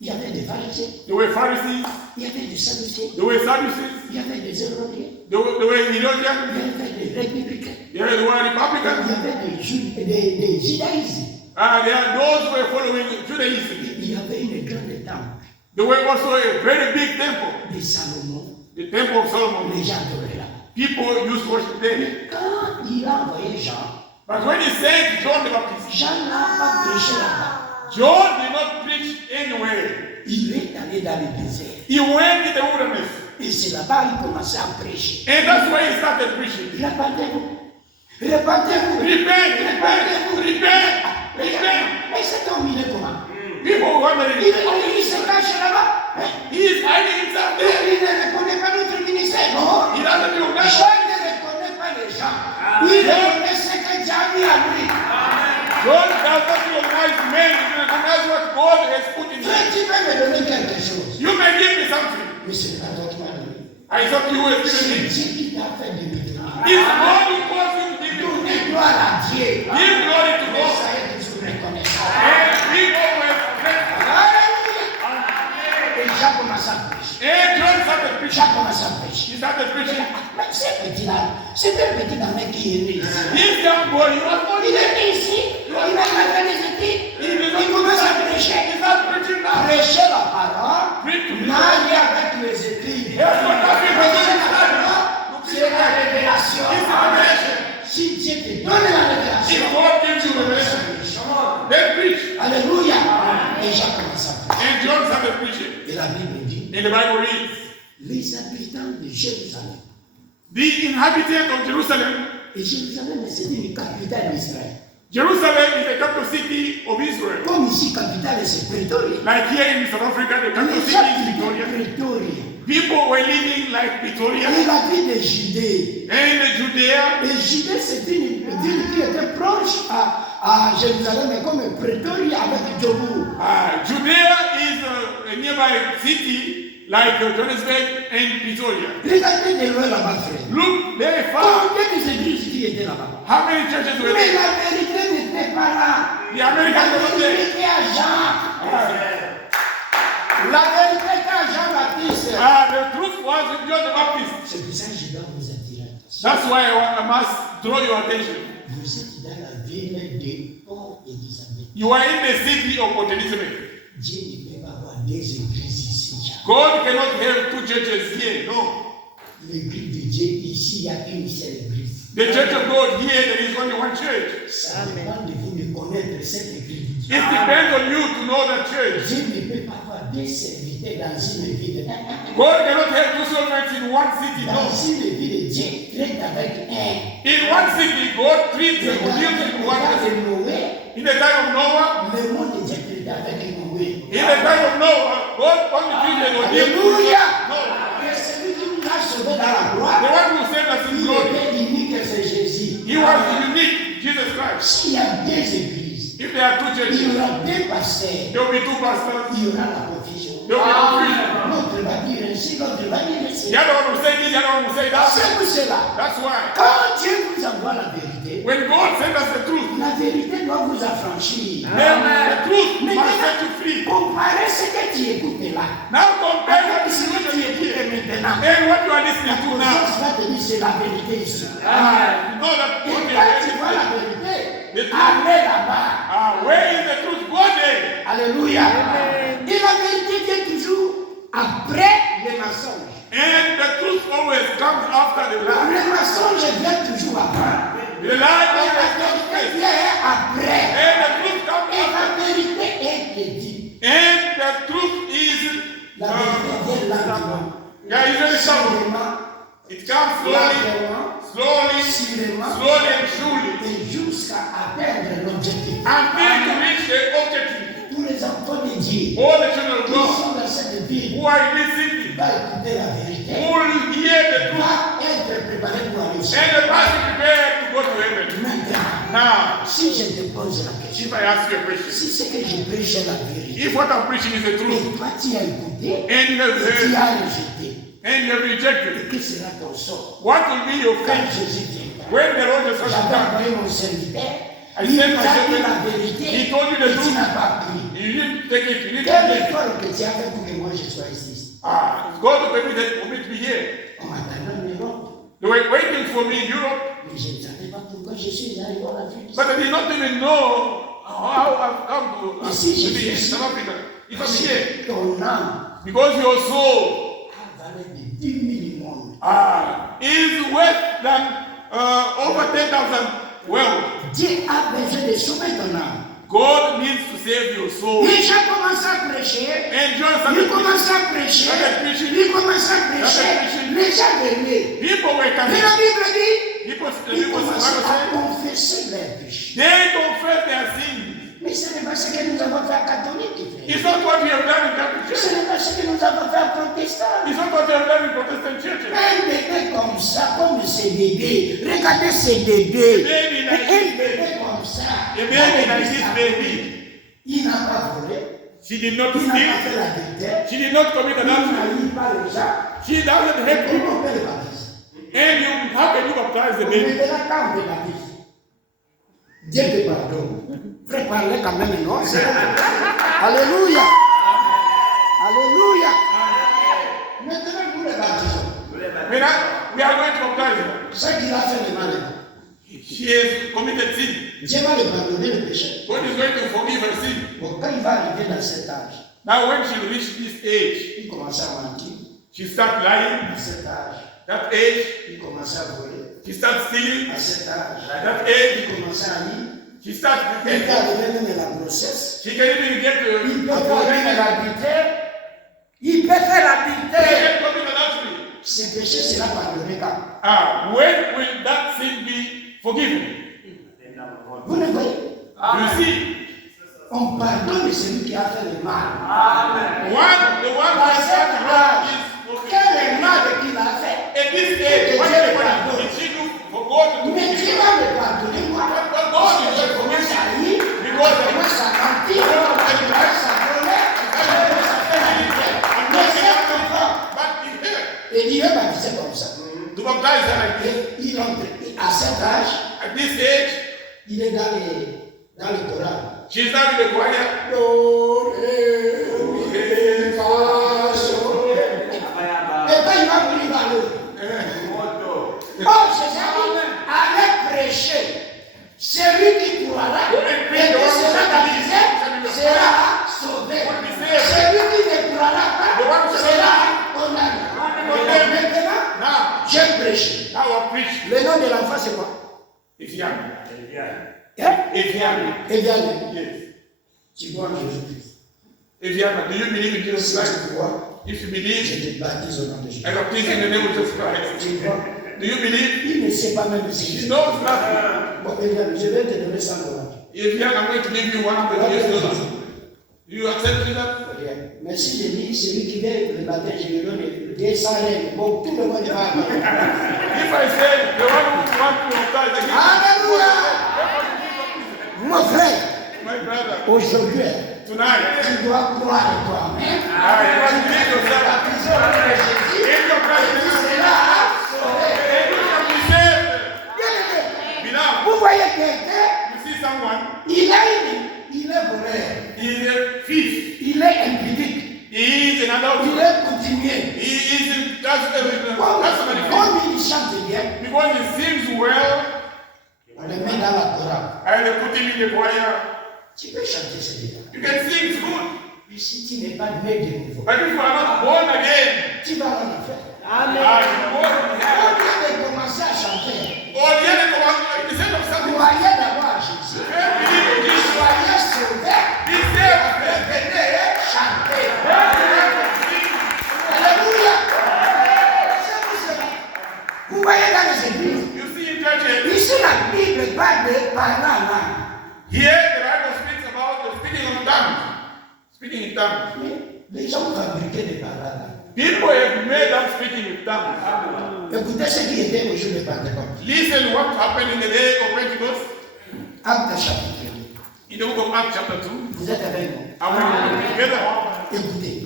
Il y avait des pharisiens. There were Pharisees, Il y avait des sadducéens. there were Sadducees, Il y avait des hérodiens. there were Il y Herodians, avait des républicains. there were Il y Republicans. avait des judaïstes. There are those who were following Judaism. Il y avait une grande temple There were also a very big temple, de Salomon. the temple of Solomon. Les gens adoraient là. People used to worship there. Quand il a envoyé Jean, But when he sent John the Baptist, Jean n'a pas prêché là-bas. John did not preach anywhere. Il est allé dans le désert. He went in the wilderness. Et c'est là-bas qu'il commençait à prêcher. And that's why he started preaching. Répandez-vous. Répandez-vous. Repent, repent, repent. Mais cet homme, il est comment? People wondering, Il se cache là-bas. he is hiding himself there. Il ne reconnaît pas notre ministère. Non. He doesn't recognize. Jean ne reconnaît pas les gens. Il reconnaît ce que Dieu a mis à lui. God does not recognize men, he recognizes what God has put in him. Tu peux me donner quelque chose. You may give me something. Mais ce n'est pas toi qui m'as donné. I thought you were C'est giving me. Dieu qui t'a fait de me donner. It's God who calls you to give me. Donnez gloire à Dieu. Give glory to Mais God. soyez toujours reconnaissant. And be always grateful. Alléluia. Et Jean commence à prêcher. And John started preaching. Jean commence à prêcher. He started preaching. Mais ce petit-là, c'est un petit gamin qui est né ici. This young boy, he was born Il here. est né ici. Il a fait les études. Il commence à prêcher. He started preaching now. Prêcher la parole. Preach to me. Marié avec les études. That's what happened to Prêcher God. la parole. C'est la révélation. It's a revelation. Si Dieu te donne la révélation, If God gives you revelation, then preach. alléluia. Et Jean commence à prêcher. And John started preaching. Et la Bible dit, And the Bible reads, les habitants de Jérusalem. the inhabitants of Jerusalem. Et Jérusalem, c'est une capitale d'Israël. Jerusalem is the capital city of Israel. Comme ici, capitale, c'est Pretoria. Like here in South Africa, the capital Les city gens is vivaient Victoria. Pretoria. People were living like Victoria. Et la ville de Judée. And Judea, Et Judée, c'est une ville qui était proche à Jérusalem, mais comme Pretoria avec Djobour. Judea is a nearby city like Johannesburg and Pretoria. Regardez de loin là-bas, frère. Look very far. Combien d'églises qui étaient là-bas? How many churches were Mais there? la vérité n'était pas là. The Americans were La not there. vérité était à Jean. La vérité était à Jean-Baptiste. The truth was with John the Baptist. C'est pour ça que je dois vous attirer l'attention. That's why I must draw your attention. Vous êtes dans la ville de Port-Élisabeth. You are in the city of Port Elizabeth. Dieu ne peut pas avoir des églises ici. God cannot have two churches here. No. L'église de Dieu, ici, il y a une seule église. The church of God here, there is only one church. Ça dépend de vous de connaître cette église de Dieu. It depends on you to know that church. Dieu ne peut pas avoir deux serviteurs dans une ville. God cannot have two servants in one city. Dans No. une ville, Dieu traite avec un. In one city, God treats and deals with one person. de Noé, In the time of Noah, le monde de Dieu traite avec Noé. in the time of Noah, God only treated or dealt with Alléluia. No. Et celui qui nous a sauvés dans la The gloire, one who saved us in il glory, était unique, c'est Jésus. he was unique, Jesus Christ. S'il y a deux églises, If there are two il y churches, aura deux pasteurs, there will be two pastors. il y aura la confusion. There will be confusion. L'autre va dire ainsi, l'autre va dire ainsi. The other one will say this, the other one will say that. C'est pour cela. That's why. Quand Dieu vous envoie la vérité, When God sends us the truth, la vérité doit vous affranchir. then the truth must set you free. Comparez ce que tu écoutes là. Now compare what Avec ce you que tu écoutes maintenant. and what you are listening La to now. conscience va te dire c'est la vérité ici. You know that Et God quand tu vois la is vérité, The truth. allez là-bas. where is the truth? Go there. Alléluia. Et la vérité vient toujours après les mensonges. And the truth always comes after the lie. Le mensonge vient toujours après. The lie Et la always vérité comes first. vient après. And the truth comes Et after. la vérité est dit. And the truth is La vérité vient lentement. yeah, it's very subtle. Sûrement, It comes slowly, lentement, slowly, sûrement, slowly and surely et jusqu'à atteindre l'objectif. until to reach the objective. Tous les enfants de Dieu All the children of qui God sont dans cette ville who are in this city vont écouter la vérité, who will hear the truth vont être préparés pour aller chez and the person prepared to go to heaven. Maintenant, Now, si je te pose la question, if I ask you a question, si ce que je prêche est la vérité, if what I'm preaching is the truth et toi tu as écouté, and you have et tu heard as rejeté, and you have rejected, que sera ton sort what will be your quand fate Jésus viendra? when the Lord Jesus J'avais comes? envoyé mon serviteur, I il sent my t'a dit servant, la vérité, he told you the et tu truth. n'as pas pris. You didn't take it, you didn't Quel take it. effort que tu as fait pour que moi je sois ici? It's God who permitted that for me to be here. On m'attendait en Europe, They were waiting for me in Europe, mais je ne savais pas pourquoi je suis arrivé en Afrique. but I did not even know how I've come Et si to je be in suis South Africa. If I'm here, ton âme because your soul a valeur de 10 000 mondes. is worth than over 10,000 wealth. Dieu a besoin de sauver ton âme. God needs to save your soul. Les gens commencent à prêcher. And John Ils started commencent à prêcher. Ils commencent à prêcher. Les gens venaient. people were Mais coming. la Bible dit, The ils people commencent said, à confesser leurs péchés. they confess their sins. ce n'est pas ce que nous avons fait à catholique. It's not what we have done in Catholic Ce Church. n'est pas ce que nous avons fait à protestant. It's not what we have done in Protestant churches. Un bébé comme ça, comme ces bébés. Regardez ces bébés. Baby like Un this bébé baby. comme ça. A baby like this baby. Il n'a pas volé. She did not Il n'a pas steal. fait la dette. She did not commit Il adultery. n'a pas les gens. She doesn't hate Comment people. on peut le baptiser? And you, how can you baptize the On baby? verra quand on le baptise. Dieu te pardonne. Frère, parlez quand même, non? Alléluia. Alléluia. Maintenant, nous le baptisons. We are going to baptize her. Ce qu'il a fait le mal. She has committed sin. Dieu va lui pardonner le péché. God is going to forgive her sin. Bon, quand il va arriver dans cet âge, Now, when she reached this age, il commence à mentir. she starts lying. À cet âge, That age, il commence à voler. she starts stealing. À cet âge, That age, il commence à lire. she starts Il peut repenting. arriver même à la grossesse. She can even get Il peut a faire foreigner. l'adultère. Il peut faire She l'adultère. can commit adultery. Ce péché sera pardonné quand? When will that sin be forgiven? Vous le voyez? You see, On pardonne celui qui a fait le mal. the one who Dans cet has âge, is quel forgiven. est le mal qu'il a fait? At this age, what did she do for God to Mais forgive Dieu her? va me pardonner moi. Parce que je commence à lire, je commence à mentir, je commence à voler, je commence à faire la lumière. Mais c'est encore. But he had Et il est baptisé comme ça. to baptize her like this. Et il entre. À cet âge, At this age, il est dans le Coran. she's not in the choir. Do, ré, mi, fa, sol. Et quand il va venir dans l'eau. Oh, c'est ça. Allez prêcher. Celui qui croira et qui sera baptisé sera sauvé. Celui qui ne croira pas sera condamné. Maintenant, Now, j'ai prêché. now I preach. Le nom de l'enfant, c'est quoi? Evian. Hein? Evian. Evian. Yes. Tu vois Jésus-Christ. Evian. Do you believe in Jesus Si Christ? tu crois, If you je believe, te baptise au nom de Jésus. I baptize in the name of Jesus Christ. Tu vois? Do you believe? Il ne sait pas même ce She qu'il dit. knows nothing. Bon, Evian, je vais te donner 100 $. Evian, I'm going to give you $100. Do you accept that? Merci de dire, celui qui vient le matin, je lui donne 200 règles. Bon, tout le monde va avoir. If I say the one who wants to baptize, I give Alléluia! Mon frère, my brother aujourd'hui, tonight. tu dois croire en toi-même. I want to believe yourself. Baptiser au nom de Jésus. In your Et presence. tu seras sauvé. And you shall be saved. Bien-aimé, Beloved, vous voyez quelqu'un, you see someone, il est voleur, he is a thief. il est impudique, He is an il adulterer. est coutumier. He isn't that's everything. That's many things. Comme il chante bien, Because he sings well, on le met dans la chorale. and they put him in the choir. Tu peux chanter celui-là. You can sing it's good. Mais si tu n'es pas né de nouveau, But if you are not born again, tu vas en enfer. and you are born in Au hell, lieu de commencer à chanter, or the other one, instead of something, croyez d'abord à Jésus. believe in Jesus. Soyez sauvés. Be saved. Venez chanter. Sing. Alléluia. C'est tout cela. Vous voyez dans les églises, You see in churches, ici la Bible parle de parler en langue. here the Bible speaks about the speaking in tongues. Speaking in tongues. Mais les gens ont fabriqué des paroles. People have made up speaking in tongues. Écoutez ce qui était au jour de Pentecôte. Listen what happened in the day of Pentecost. Acte chapitre 2. In the book of Acts chapter 2. Vous êtes avec moi. I want you together. Écoutez.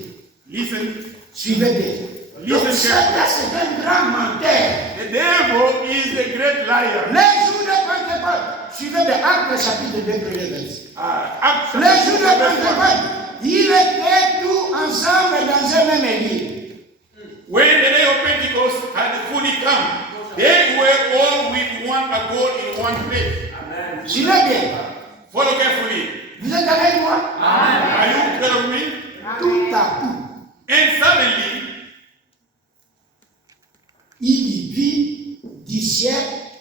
Listen. Suivez bien. Donc, Satan, c'est un grand menteur. The devil is a great liar. Les jours de Pentecôte, suivez bien Acte chapitre 2, premier verset. Acts Les chapter jours 2, de verse 1. Pentecôte, ils étaient tous ensemble dans un même église. When the day of Pentecost had fully come, they were all with one accord in one place. Suivez bien. Follow carefully. Vous êtes avec moi? Are you clear of me? Tout à coup, And suddenly, il y vit du ciel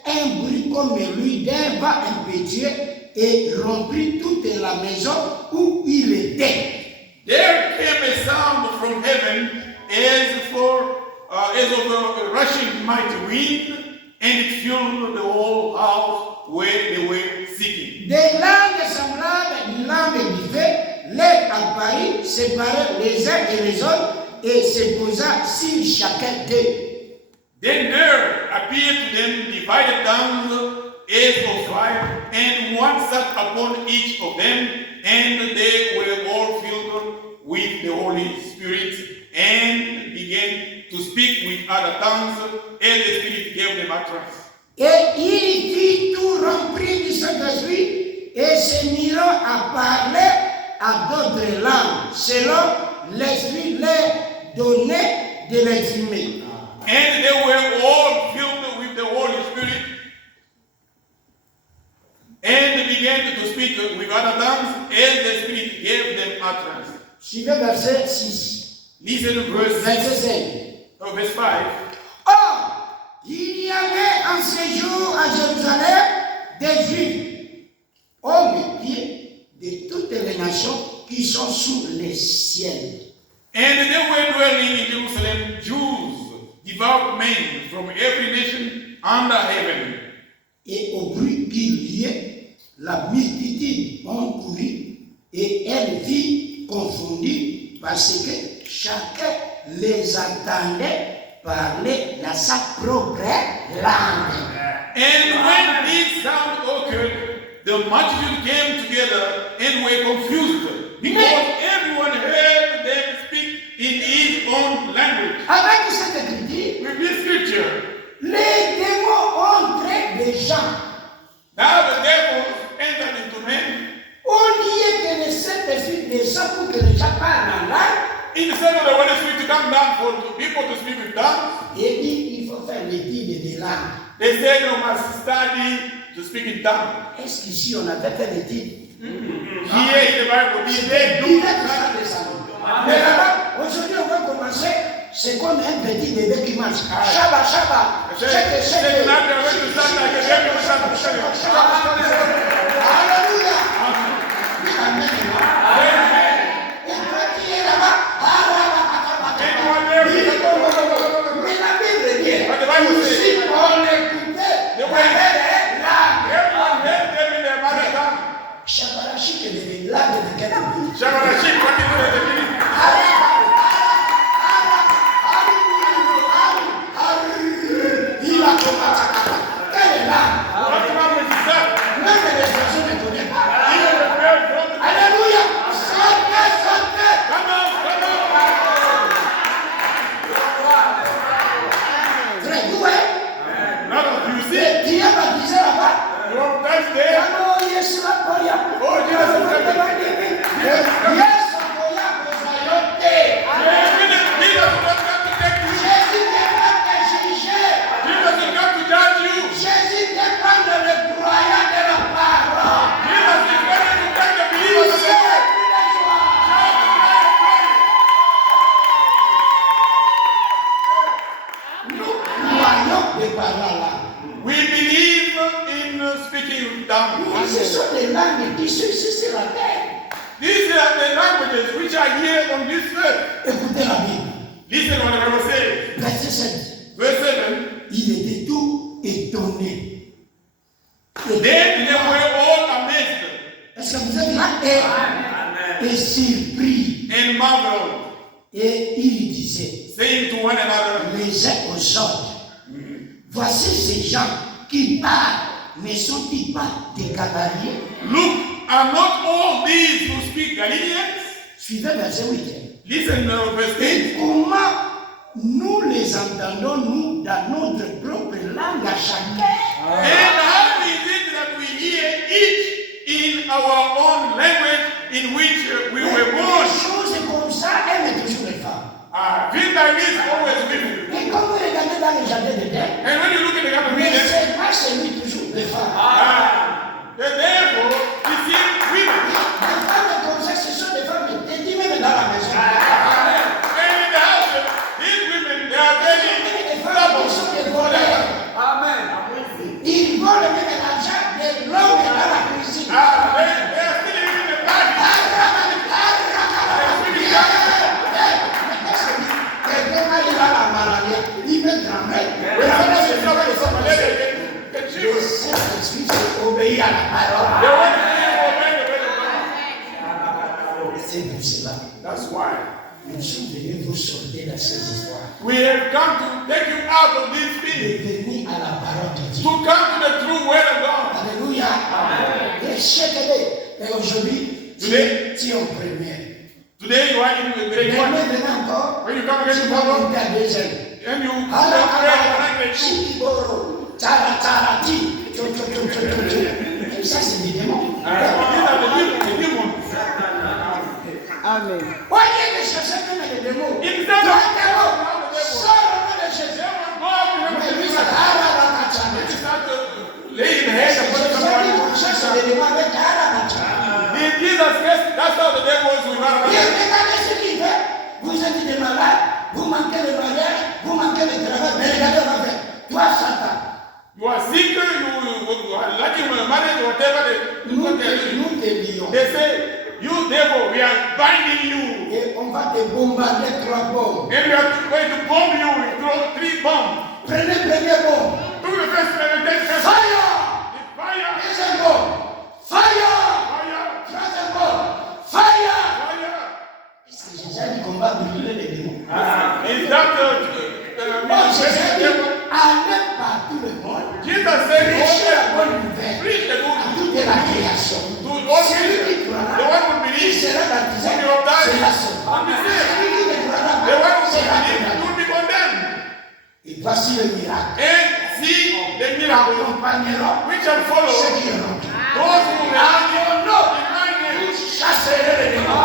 un bruit comme lui d'un vent impétueux et remplit toute la maison où il était. there came a sound from heaven as of a rushing mighty wind, and it filled the whole house where they were sitting. Des langues semblables d'une langue séparèrent les uns et les autres et se posa sur chacun d'eux. Then there appeared to them divided tongues as of fire, and one sat upon each of them, and they were all filled with the Holy Spirit, and began to speak with other tongues as the Spirit gave them utterance. Et il fit tout rempli du Saint-Esprit et se mirent à parler à d'autres langues, selon l'Esprit leur donnait de l'exprimer. And they were all filled with the Holy Spirit, and they began to speak with other tongues as the Spirit gave them utterance. Suivez verset 6. Listen to verse 5. verse 5. Or, il y avait en ce jour à Jérusalem des Juifs, hommes et pieds de toutes les nations qui sont sous les ciels. And they were dwelling in Jerusalem Jews, devout men from every nation under heaven. Et au bruit qu'il y ait, la multitude encourut et elle vit confondue parce que chacun les entendait parler dans sa propre langue. And when this sound occurred, the multitude came together and were confused, because everyone heard them speak in his own language. Avec cette écriture, With this scripture, les démons entraient des gens. now the devils entered into men. Au lieu que le Saint-Esprit descende pour que les gens parlent en langue, Instead of the Holy Spirit to come down for people to speak with tongues, il dit il faut faire l'étude des langues. they said you must study to speak in tongues. Est-ce qu'ici on avait fait l'étude? Here in the Bible, they do Il est tout ça descendu. Mais là-bas, aujourd'hui on va commencer, c'est comme un petit bébé qui marche. Shabba, shabba. Alléluia. Amen. Et toi qui es là-bas, mais la Bible dit, aussi on écoutait la langue. Shabarashik est des langues de quelle langue? Il a commencé. Quelle langue? Même les personnes ne connaissent pas. Alléluia. Sautez, sautez. Très doué. Tu es baptisé là-bas. Oh, yes, la poya. Oh, Jesus, Yes, la poya, vous ayote. Jésus n'est pas te juger. Jésus n'est pas le croyant de la parole. Il sait tous les soirs. Nous croyons des paroles là. We believe in speaking tongues. Ce sont les langues qui sont ici sur la terre. These are the languages which are here on this earth. Écoutez la Bible. Listen what the Bible says. Verset 7. Verse 7. Il était tout étonné. Then they were all amazed Est-ce que vous êtes là? Et surpris. and marveled, Et il disait, saying to one another, les uns aux autres, voici ces gens qui parlent, ne sont-ils pas des Galiléens? look, are not all these who speak Galileans? Suivez verset 8. Listen to verse 8. Et comment nous les entendons, nous, dans notre propre langue à chacun? And how is it that we hear each in our own language in which we were Des born? choses comme ça aiment toujours les femmes. Things like this always women. Et quand vous regardez dans les jardins de terre, And when you look at the kind of mais women, c'est pas celui toujours les femmes. therefore, you see women. Les femmes comme ça, ce sont des femmes qui disent même dans la maison. And in the house, these women, they are very Les femmes qui sont des voleurs. Ils volent même l'argent de l'homme dans la cuisine. they are still in the body. Quelqu'un il a la maladie, il met grand-mère. Le Saint-Esprit s'est obéi à la parole. C'est pour cela. That's why nous sommes venus vous sortir de ces histoires. we have come to take you out of these things, Et venir à la parole de Dieu. to come to the true word of God. Alléluia. Et chaque année, et aujourd'hui, tu es en première. Today you are in the grade one. Maintenant encore, When you come again tu to vas Bible, monter à deuxième. and you Ah, pray grade two. Chikiboro, Tarati, et ça c'est des démons. These are the demons. Amen. Au lieu de chercher même les démons, Instead toi, of démon, sors au nom de Jésus. Mais lui, ça They start to lay in the head of on cherche someone. les démons avec Arabata. In Jesus' case, that's how the devils will run Et around. regardez ce qu'il fait. Vous êtes des malades, vous manquez de mariage, vous manquez de travail, mais regardez ma fait. Toi, Satan, You are sick, you are lacking in marriage, whatever nous they te lions. They say, you devil, we are binding you. Et on va te bombarder 3 bombes. And we are going to bomb you with 3 bombs. Prenez premier bombe. Do the first meditation. Fire! Fire! Deuxième bombe. Fire! Fire! Troisième bombe. Fire! Fire! Est-ce que Jésus a dit qu'on va brûler les démons? Is that Non, Jésus a dit, devil? allez partout le monde. Jesus said, Prêchez la go bonne and nouvelle preach the à good toute la création. to all Celui qui people. croira, The one who qui believes sera baptisé, will be baptized sera sauvé. and be saved. Celui qui ne croira The one pas, who sera believes condamné. will be condemned. Et voici le miracle. And see the miracle Accompagneront which shall follow ceux qui auront. those who À remain mon nom, in my name. vous chasserez les démons.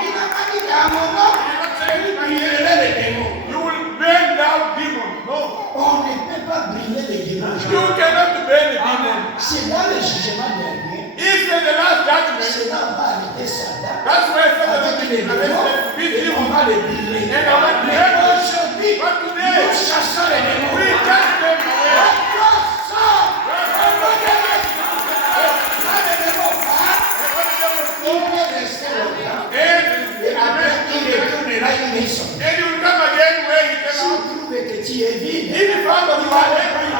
Il n'a pas dit qu'à mon nom, vous brûlerez les démons. You will burn down demons. No. On ne peut pas brûler les démons. You cannot burn the demons. C'est dans le jugement dernier. It's in the last judgment. C'est là on va arrêter Satan. That's why Satan Avec les is démons, arrested with et on demons. va les brûler. And on va Mais brûler. aujourd'hui, But today, nous chassons les démons. we cast them away. And you will come again where he came out. If you found that you are empty, he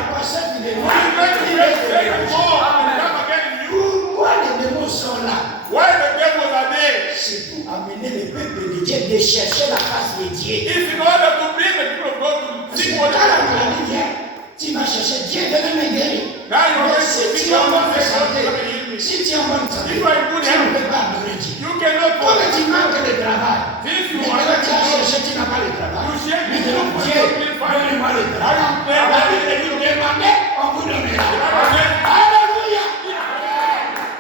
is going to take more and come again in you. Why the devils are there? C'est pour amener le peuple de Dieu de chercher la face de Dieu. It's in order to bring the people of God to Si seek quand what la they want. maladie vient, tu vas chercher Dieu de me guérir. Now you are Mais going to si seek tu es en God bonne and say, God santé, is going to heal me. si tu es en bonne santé, If you are in good tu ne health, peux pas adorer Dieu. you cannot go. Comme tu manques de travail, Since you mais are quand not tu as God, cherché, tu n'as pas le travail. you share Mais this de book Dieu, for you. donne-moi le travail. La Bible dit, demandez, on vous donnera. Alléluia.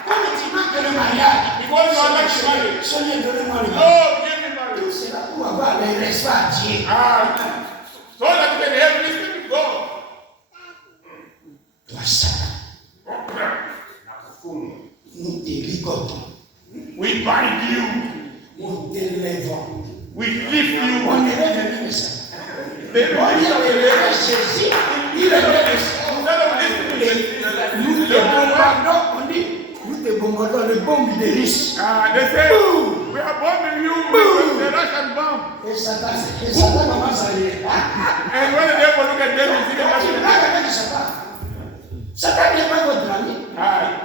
Comme tu manques de mariage, Because you are not married. Seigneur, donnez-moi le mariage. Oh, give me money. Tout cela pour avoir le respect à Dieu. So that you can have respect to God. Toi, Satan, nous te ligotons, We bind you. nous t'élèvons. We lift you. On élève même ça. They On release élève you. Jésus, il élève ça. Instead of listening, Nous te bombardons, on dit, nous te bombardons le bombe de riche. they say, we are bombing you with the Russian bomb. Et Satan commence à rire. And when the devil look at them, he's even Tu laughing. blagues avec Satan. Satan n'est pas votre ami.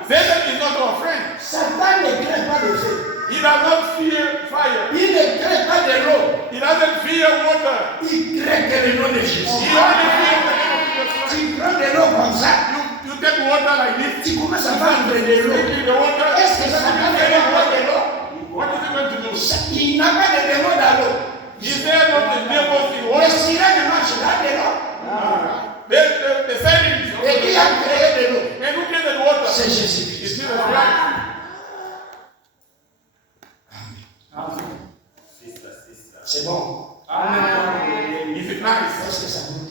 Satan is not our friend. Satan ne craint pas le feu. He does not fear fire. Il ne craint pas de l'eau. He doesn't fear water. Il craint que le nom de Jésus. He only fears the name of Jesus. Tu prends de l'eau comme ça. You take water like this. Tu commences à vendre de l'eau. Drinking the water. Est-ce que Satan va boire de l'eau? What is he going to do? Il n'a pas de démon dans l'eau. Is there not the devils in Les water? sirènes marchent dans de l'eau. The sirens. Et qui a créé de l'eau? And who created water? C'est It's Jésus-Christ. Jesus Christ. C'est bon. Is it nice? Est-ce que ça vous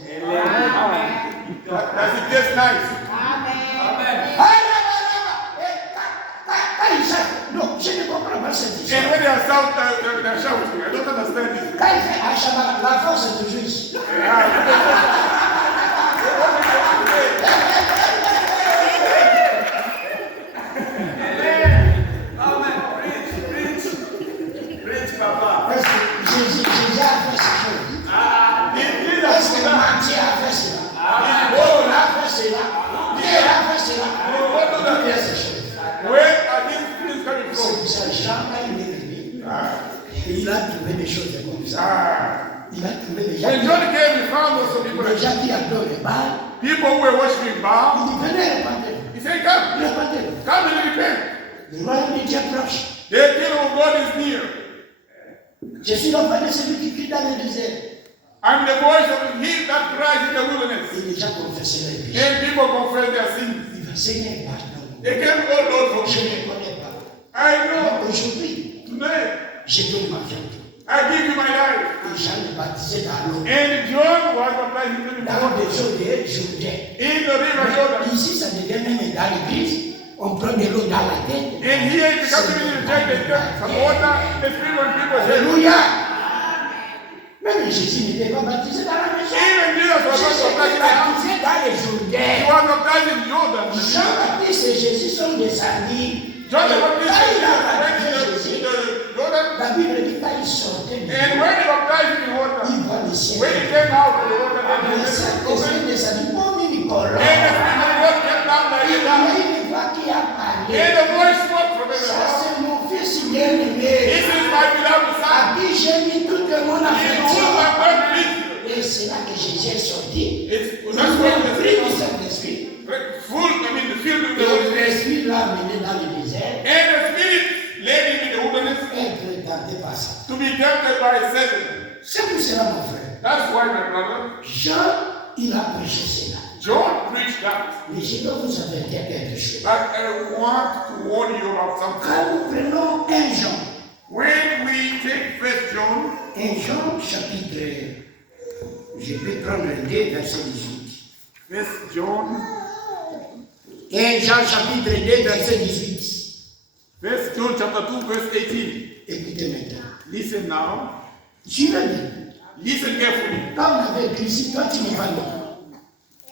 Does it taste nice? Quand il chante, non, je ne comprends pas cette And histoire. when they are shouting, I don't understand it. Quand il fait Achaba, la force est toujours ici. Est-ce que Jésus a fait ces choses? Did Est-ce Jesus que do that? Matthieu a fait cela? Paul a fait cela? Pierre a fait cela? Qui fait ces choses? Where are these things coming C'est from? pour ça que Jean a une ennemi. il a trouvé des choses comme ça. Il a trouvé des gens, When John came, he found also people, des gens qui adorent le Baal. people who were worshiping Baal. Il dit, venez répandez. He said, come, Répandez. come and repent. Le royaume de Dieu est proche. The kingdom of God is near. Je suis l'enfant de celui qui crie dans le désert. I'm the voice of him that cries in the wilderness. Et les gens confessent les péchés. And people confess their sins. Il va Seigneur, pardon. They came, oh Lord, Je forgive ne me. connais pas. I Mais know aujourd'hui, today je donne ma vie. I give you my life. Et Jean est baptisé dans l'eau. And John was baptized into the Dans water. les eaux de Jourdain. In the river Jordan. Ici, ça devient même dans l'église. On prend de l'eau dans la tête. And here in the community, the church, they took some water, they spilled on people's heads. Alléluia. Même Jésus n'était pas baptisé dans la maison. Even Jesus was not Jésus baptized était in the house. baptisé dans les He Jourdains. was baptized in Jordan. Jean-Baptiste et Jésus sont des amis. John the Baptist Quand il a went baptisé in Jésus, the Jordan. la Bible dit quand il sortait de And l'eau, when he baptized in the water, il va le when ciel. he came out of the water, Le Saint-Esprit descendit comme une colonne. and the Spirit of God came down like Il y a a dove. une voix qui a parlé. And the voice spoke from Ça, heaven. c'est mon fils bien-aimé, This is my beloved à son. qui j'ai mis toute mon In whom affection. I am pleased. Et c'est là que Jésus est sorti. That's why the Pris du Spirit Saint-Esprit. full, filled with the Et Holy Spirit. l'Esprit l'a amené dans le désert. And the Spirit led him in the wilderness Être tenté par ça. to be tempted by Satan. C'est pour cela, mon frère. That's why, my brother, Jean, il a prêché cela. John preached that. Mais je dois vous avertir quelque chose. But I want to warn you about something. Quand nous prenons 1 Jean, When we take 1 John, 1 Jean chapitre, je peux prendre le 2, verset 18. 1 John, 1 Jean chapitre 2, verset 18. 1 John chapter 2, verse 18. Écoutez maintenant. Listen now. Suivez bien. Listen carefully. Quand on avait écrit ici, toi tu n'es pas là.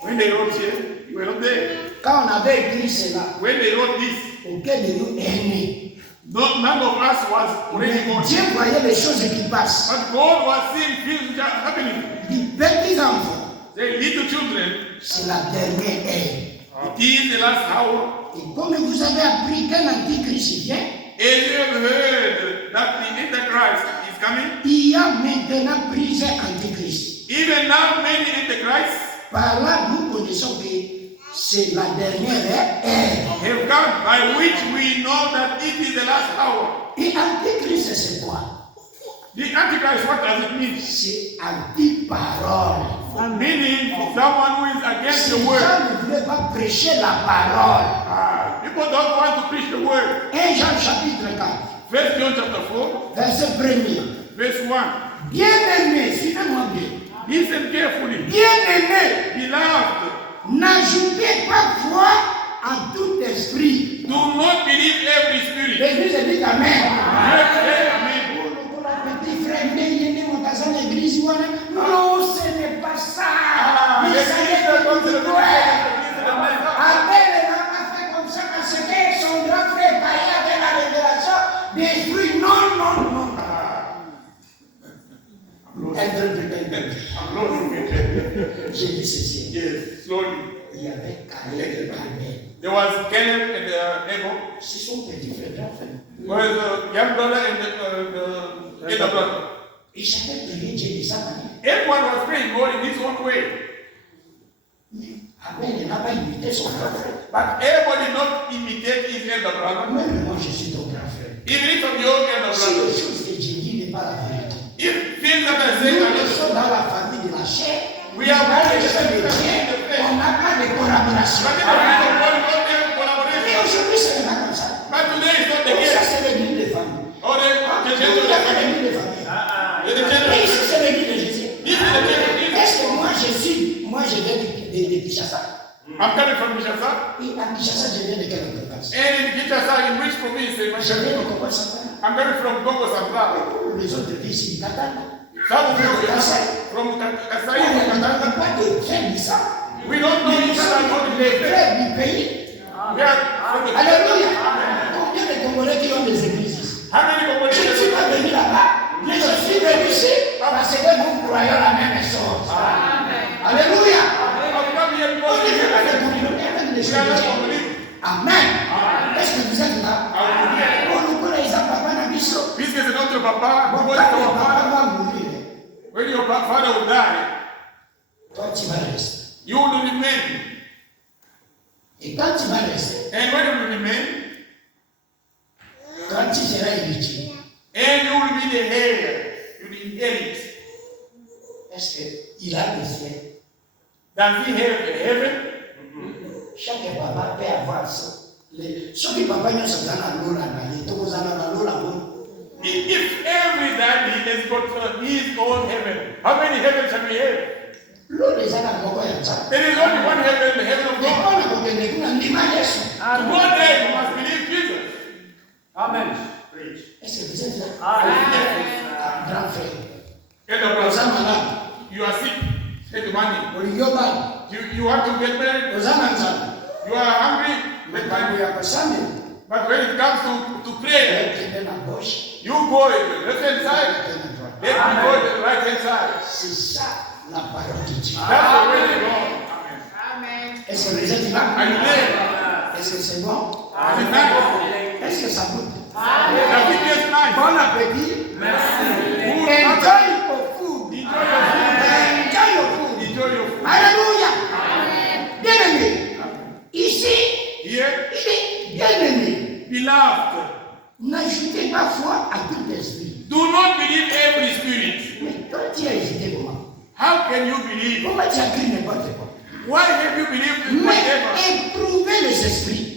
When they wrote here, you were not there. Quand on avait écrit cela, When they wrote this, aucun de nous est né. none of us was already Mais born. Dieu voyait les choses qui passent. But God was seeing things which are happening. Les petits enfants, The little children, c'est la dernière ère. it is the last hour. Et comme vous avez appris qu'un antichrist vient, As you have heard that the Antichrist is coming, il y a maintenant plusieurs antichrists. even now many Antichrists Par là, nous connaissons que c'est la dernière ère. have come, by which we know that it is the last hour. Et antichrist, c'est quoi? The Antichrist, what does it mean? C'est anti-parole. Meaning someone who is against Si the les word. gens ne voulaient pas prêcher la parole. People don't want to preach the word. 1 Jean chapitre 4, 1 John chapter 4, verset 1er. verse 1. Bien-aimés, suivez-moi bien. Listen carefully. Bien-aimés, Beloved, n'ajoutez pas foi en tout esprit. do not believe every spirit. L'église dit Amen. Yes, say amen. Petit frère, bien-aimé, mon cousin, l'église, voilà. Non, ce n'est pas ça. Mais ça n'est pas comme tu dois. Abel n'a pas fait comme ça parce que son grand frère Caïn avait la révélation détruit. Non, non, non. I'm lost. J'ai dit ceci. Yes, slowly. Il y avait Caleb et Abel. There was Caleb and Abel. Ce sont des différents frères. Was the young brother and the elder brother. Et chacun priait Dieu de sa manière. Everyone was praying God in his own way. Abel n'a pas imité son grand frère. But everybody did not imitate his elder brother. Même moi, je suis ton grand frère. Even if of your elder Si les brother. choses que je dis n'est pas la vérité. If things that I say are Nous not sommes dans la famille de la chair. We are Dans born le in the sein de same Dieu, family. on n'a pas de collaboration. But in the reason why we don't have Mais collaboration. aujourd'hui, ce n'est pas comme ça. But today is not the Donc ça, case. c'est l'église des familles. Or the Il church of n'y a the pas family. d'église des familles. The church Mais of ici, c'est l'église de Jésus. This is the church of Jesus. Est-ce que moi, je viens de Kinshasa? I'm coming from Kinshasa. Et à Kinshasa, je viens de quelle province? And in Kinshasa, in which province? In Je viens de Kinshasa? Congo central. I'm coming from Congo Central. Les autres villes, c'est du Katanga. Some of you From Kasai. from Il Kasai, n'y from a Katanga. pas de frères du sang. We don't know Nous each other. sommes les frères du pays. We are from the Alléluia. Combien de Congolais qui ont des églises ici? How many Je ne suis pas venu là-bas, mais je suis venu ici parce que nous croyons la même chose. Alléluia. I've come here On because ne veut pas de communauté avec les we choses are de not Dieu. complete. Amen. Est-ce que vous êtes là? I will be here. On nous connaît, ils ont pas mal de biso. Puisque c'est notre papa, Bon, nous quand sommes le our papa father. va mourir, When your father will die, toi tu vas rester. you will remain. Et quand tu vas rester, And when you will remain, toi tu seras héritier. and you will be the heir, you will inherit. Est-ce qu'il a des ciels? Does he have a heaven? Chaque papa peut avoir ça. Ceux qui papa n'y sont dans la lola, ils sont dans la lola. If every daddy has got his own heaven, how many heavens shall we have? L'eau des ans à ça. There is only one heaven, the heaven of Mais God. on a compris que nous avons Yesu. To one day you must believe Jesus. Amen. Est-ce que vous êtes là? Amen. Grand frère. And the Nous brother, sommes malades. you are sick, take money. Nous sommes malades. You want to get married, Nous sommes malades. you are hungry, Mais take quand money. il y a personne, But when it comes to prayer, il y a la gauche. you go in the left hand side, then you go to the right hand side. C'est ça la parole de Dieu. That's the way to go. Amen. Est-ce que vous êtes là? Are you there? Est-ce que c'est bon? Is it nice? Est-ce que ça goûte? Does it taste nice? Bon appétit. Food, Enjoy your food. enjoy your food. Enjoy your food. Enjoy your food. Alléluia. Bien-aimé. Ici, Here, il est bien-aimé. beloved, N'ajoutez pas foi à tout esprit. do not believe every spirit. Mais toi, tu as hésité comment? How can you believe? Pourquoi tu as cru n'importe quoi? Why have you believed in Mais whatever? éprouvez les esprits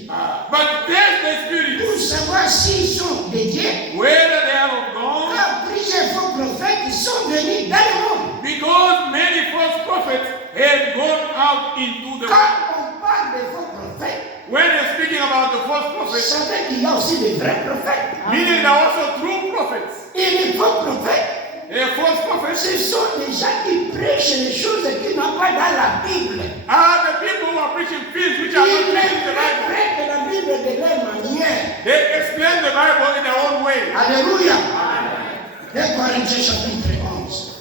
But test the spirits, pour savoir s'ils sont de Dieu. whether they are of God, Car plusieurs faux prophètes sont venus dans le monde. because many false prophets have gone out into the Quand world. on parle de faux prophètes, When they're speaking about the false vous prophets, savez qu'il y a aussi des vrais prophètes. meaning there are also true prophets. Et les faux prophètes, They are false prophets ce sont des gens qui prêchent les choses qui n'ont pas dans la Bible. are the people who are preaching things which are not Ils written in the Bible. interprètent la Bible de leur manière. They explain the Bible in their own way. Alléluia. 1 Corinthiens chapitre 11.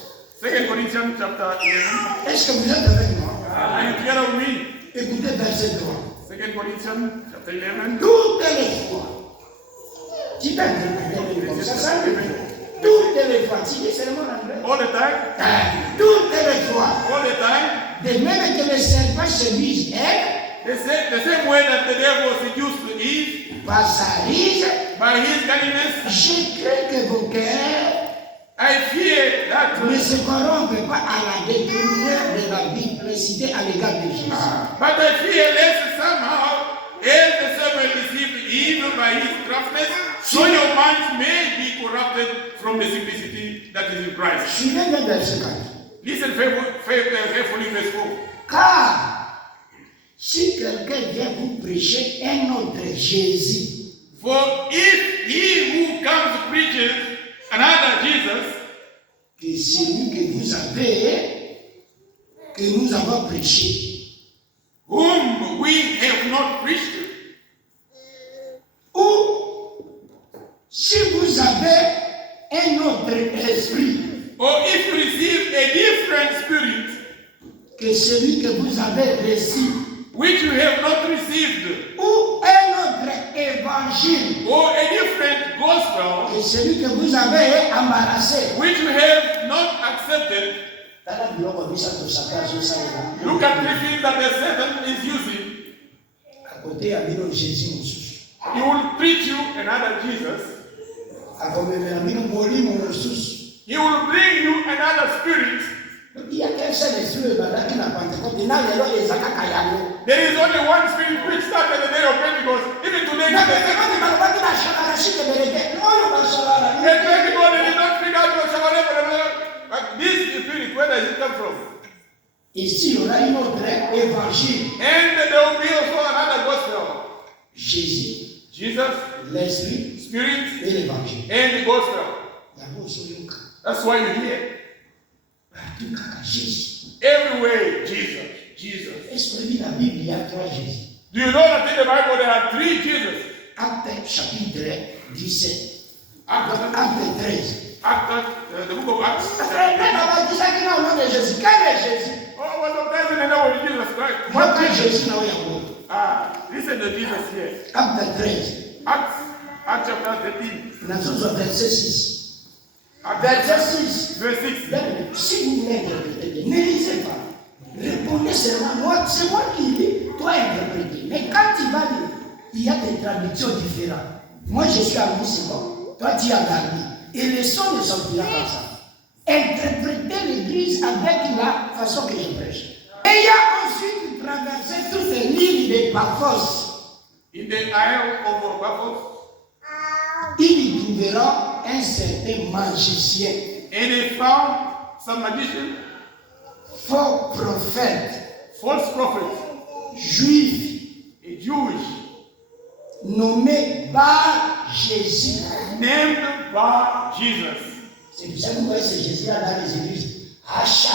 2 Corinthians chapter 11. Est-ce que vous êtes avec moi? Are you together with me? Écoutez verset 3. 2 Corinthians chapter 11. Toutes les fois. Tu peux interpréter comme ça, ça veut dire. Toutes les fois. Tu dis seulement l'anglais. All the time, Toutes les fois. all the time. De même que les serpents séduisent Ève The same way that the devil seduced Eve par sa ruse, by his cunningness, je crains que vos cœurs I fear that ne se corrompent pas à la détournure de la biplicité à l'égard de Jésus. but I fear lest somehow, as the serpent deceived Eve by his craftiness, so your minds may be corrupted from the simplicity that is in Christ. Suivez le verset 4. Listen faithfully, verse 4. Car si quelqu'un vient vous prêcher un autre Jésus, For if he who comes preaches another Jesus, que celui que vous avez, que nous avons prêché, whom we have not preached, ou si vous avez un autre esprit, or if you receive a different spirit, que celui que vous avez reçu, which you have not received, ou un autre évangile, or a different gospel, que celui que vous avez embarrassé. which you have not accepted, look at the things that the Satan is using. À côté, il y a bien Jésus mosusu. He will preach you another Jesus. Akomemela bino molimo mosusu. He will bring you another spirit. Il y a qu'un seul esprit ebandaki na Pentecôte, na lelo eza kaka yango. There is only one spirit which started the day of Pentecost. Even today, Na the Pentecôte balobaki bashalala shike bereke. Oyo bashalala. Pentecost did not figure out what but this spirit, where does it come from? Ici, il y aura une autre évangile. And there will be also another gospel. Jésus, Jesus, l'esprit spirit, et l'évangile. and the gospel. Yango osoyoka. That's why you hear Partout kaka Jésus. everywhere Jesus, Jesus. Est-ce que dans la Bible, il y a 3 Jésus? Do you know that in the Bible there are 3 Jesus? Acte chapitre 17. Acts, Acte 13. the book of Acts. Nabakisaki na nom de Jésus. Quel est Jésus? Oh, was baptized in the name of Jesus Christ. What What est Jesus? Jésus na oya ngo? Listen to Jesus here. Acte 13. Acts Acts chapter 13, Nous sommes au verset 6. Acts Verset 6. verse 6. Si vous voulez interpréter bien, ne lisez pas. Répondez seulement, moi, c'est moi qui lis, toi interpréter. Mais quand tu vas lire, il y a des traductions différentes. Moi, je suis à Moussekon, toi tu as gardé. Et le son ne sortira pas ça. Interpréter l'église avec la façon que je prêche. Et il y a ensuite traversé toutes les lignes de Paphos. In the isle of Paphos, Il y trouvera un certain magicien, and they found some magician, faux prophète, false prophet, juif, a Jewish, nommé Bar Jésus. named Bar Jesus. C'est pour ça que vous voyez ce Jésus-là dans les églises. That's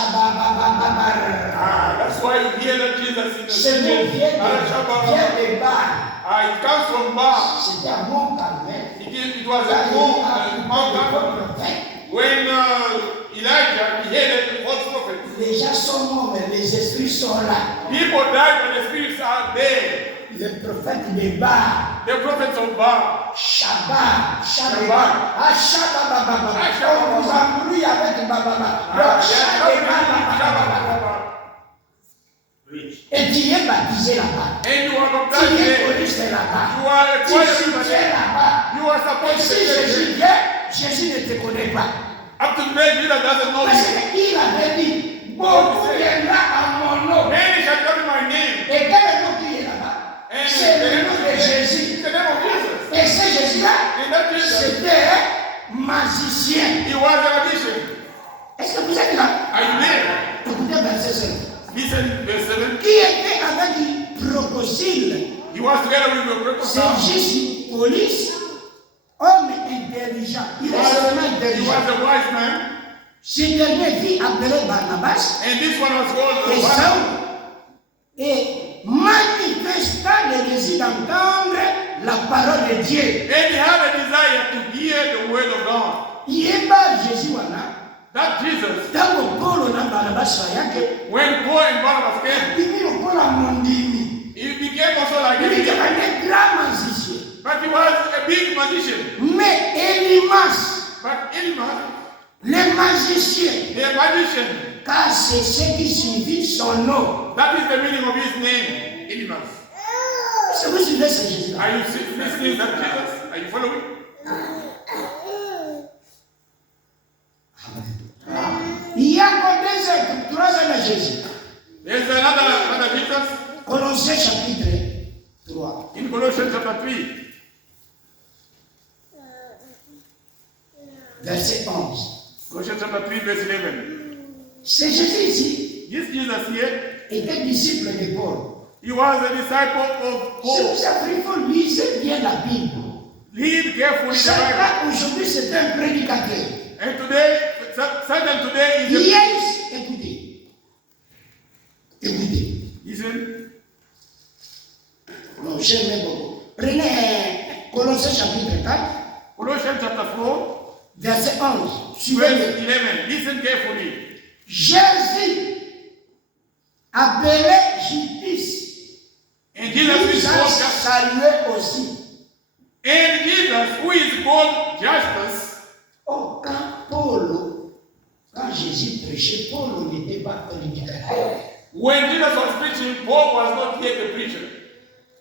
why you hear that Jesus in the Ce mot church. vient de Bar. It comes from Bar. C'était un mont Carmel. It was a Mount Carmel. When Elijah beheaded the false prophet, Les gens sont morts, mais les esprits sont là. people died but the spirits are there. Le prophète de Bar. The prophets of Bar. Shabbat. Shabbat. Ah, Shabbat. On vous embrouille avec Baba. Et tu es baptisé là-bas. And you are Tu baptized es there. choriste là-bas. You are a Tu choir es member. là-bas. You are Et supposed to si be Jésus there. vient, Jésus ne te connaît pas. Up to today, Jesus doesn't know Parce you. qu'il avait dit, beaucoup viendra en mon nom. Many shall come in my name. Et quel est le nom qui est là-bas? And C'est le nom de Jésus. It's the name of Jesus. Et ce Jésus-là, And that Jesus, c'était un magicien. he was a magician. Est-ce que vous êtes là? Are you there? Écoutez verset 5. Listen, verse 7. Qui était avec Prococile? He was together with the C'est prophets. juste police, homme intelligent. Il est seulement He intelligent. was a wise man. Ce dernier fut appelé Barnabas And this one was called et Barnabas. Saul. Et manifesta le désir d'entendre la parole de Dieu. And he had a desire to hear the word of God. Il est par Jésus wana. That Jesus, Tango Paulo na Barnabas yake. when Paul and Barnabas came, Bibi lokola mondimi. he became also like Il était a un grand magicien. but he was a big magician. Mais Elimas, But Elimas, le magicien, the magician, car c'est ce qui signifie son nom. that is the meaning of his name, Elimas. Est-ce que vous suivez ce Jésus-là? Are you listening to that Jesus? Are you following? Il y a encore 3 ans de Jésus. There's another Jesus Colossiens chapitre 3. in Colossians chapter 3, Verset 11. Colossians chapter 3, verse 11. C'est Jésus ici This Jesus here, était disciple de Paul. he was a disciple of C'est Paul. pour ça qu'il faut lire bien la Bible. Read carefully the Bible. Satan aujourd'hui c'est un prédicateur. And today, Satan today is a... Yes, écoutez. Écoutez. Listen, Non, j'aime beaucoup. Prenez Colossiens chapitre 4, Colossians chapter 4, verset 11. verse Suivez-le. 11. Listen carefully. Jésus, appelé Judas, And Jesus is nous a called Justus. salué aussi. And Jesus, who is called Justus, Oh, quand Jésus prêchait, Paul n'était pas prédicateur. when Jesus was preaching, Paul was not yet a preacher.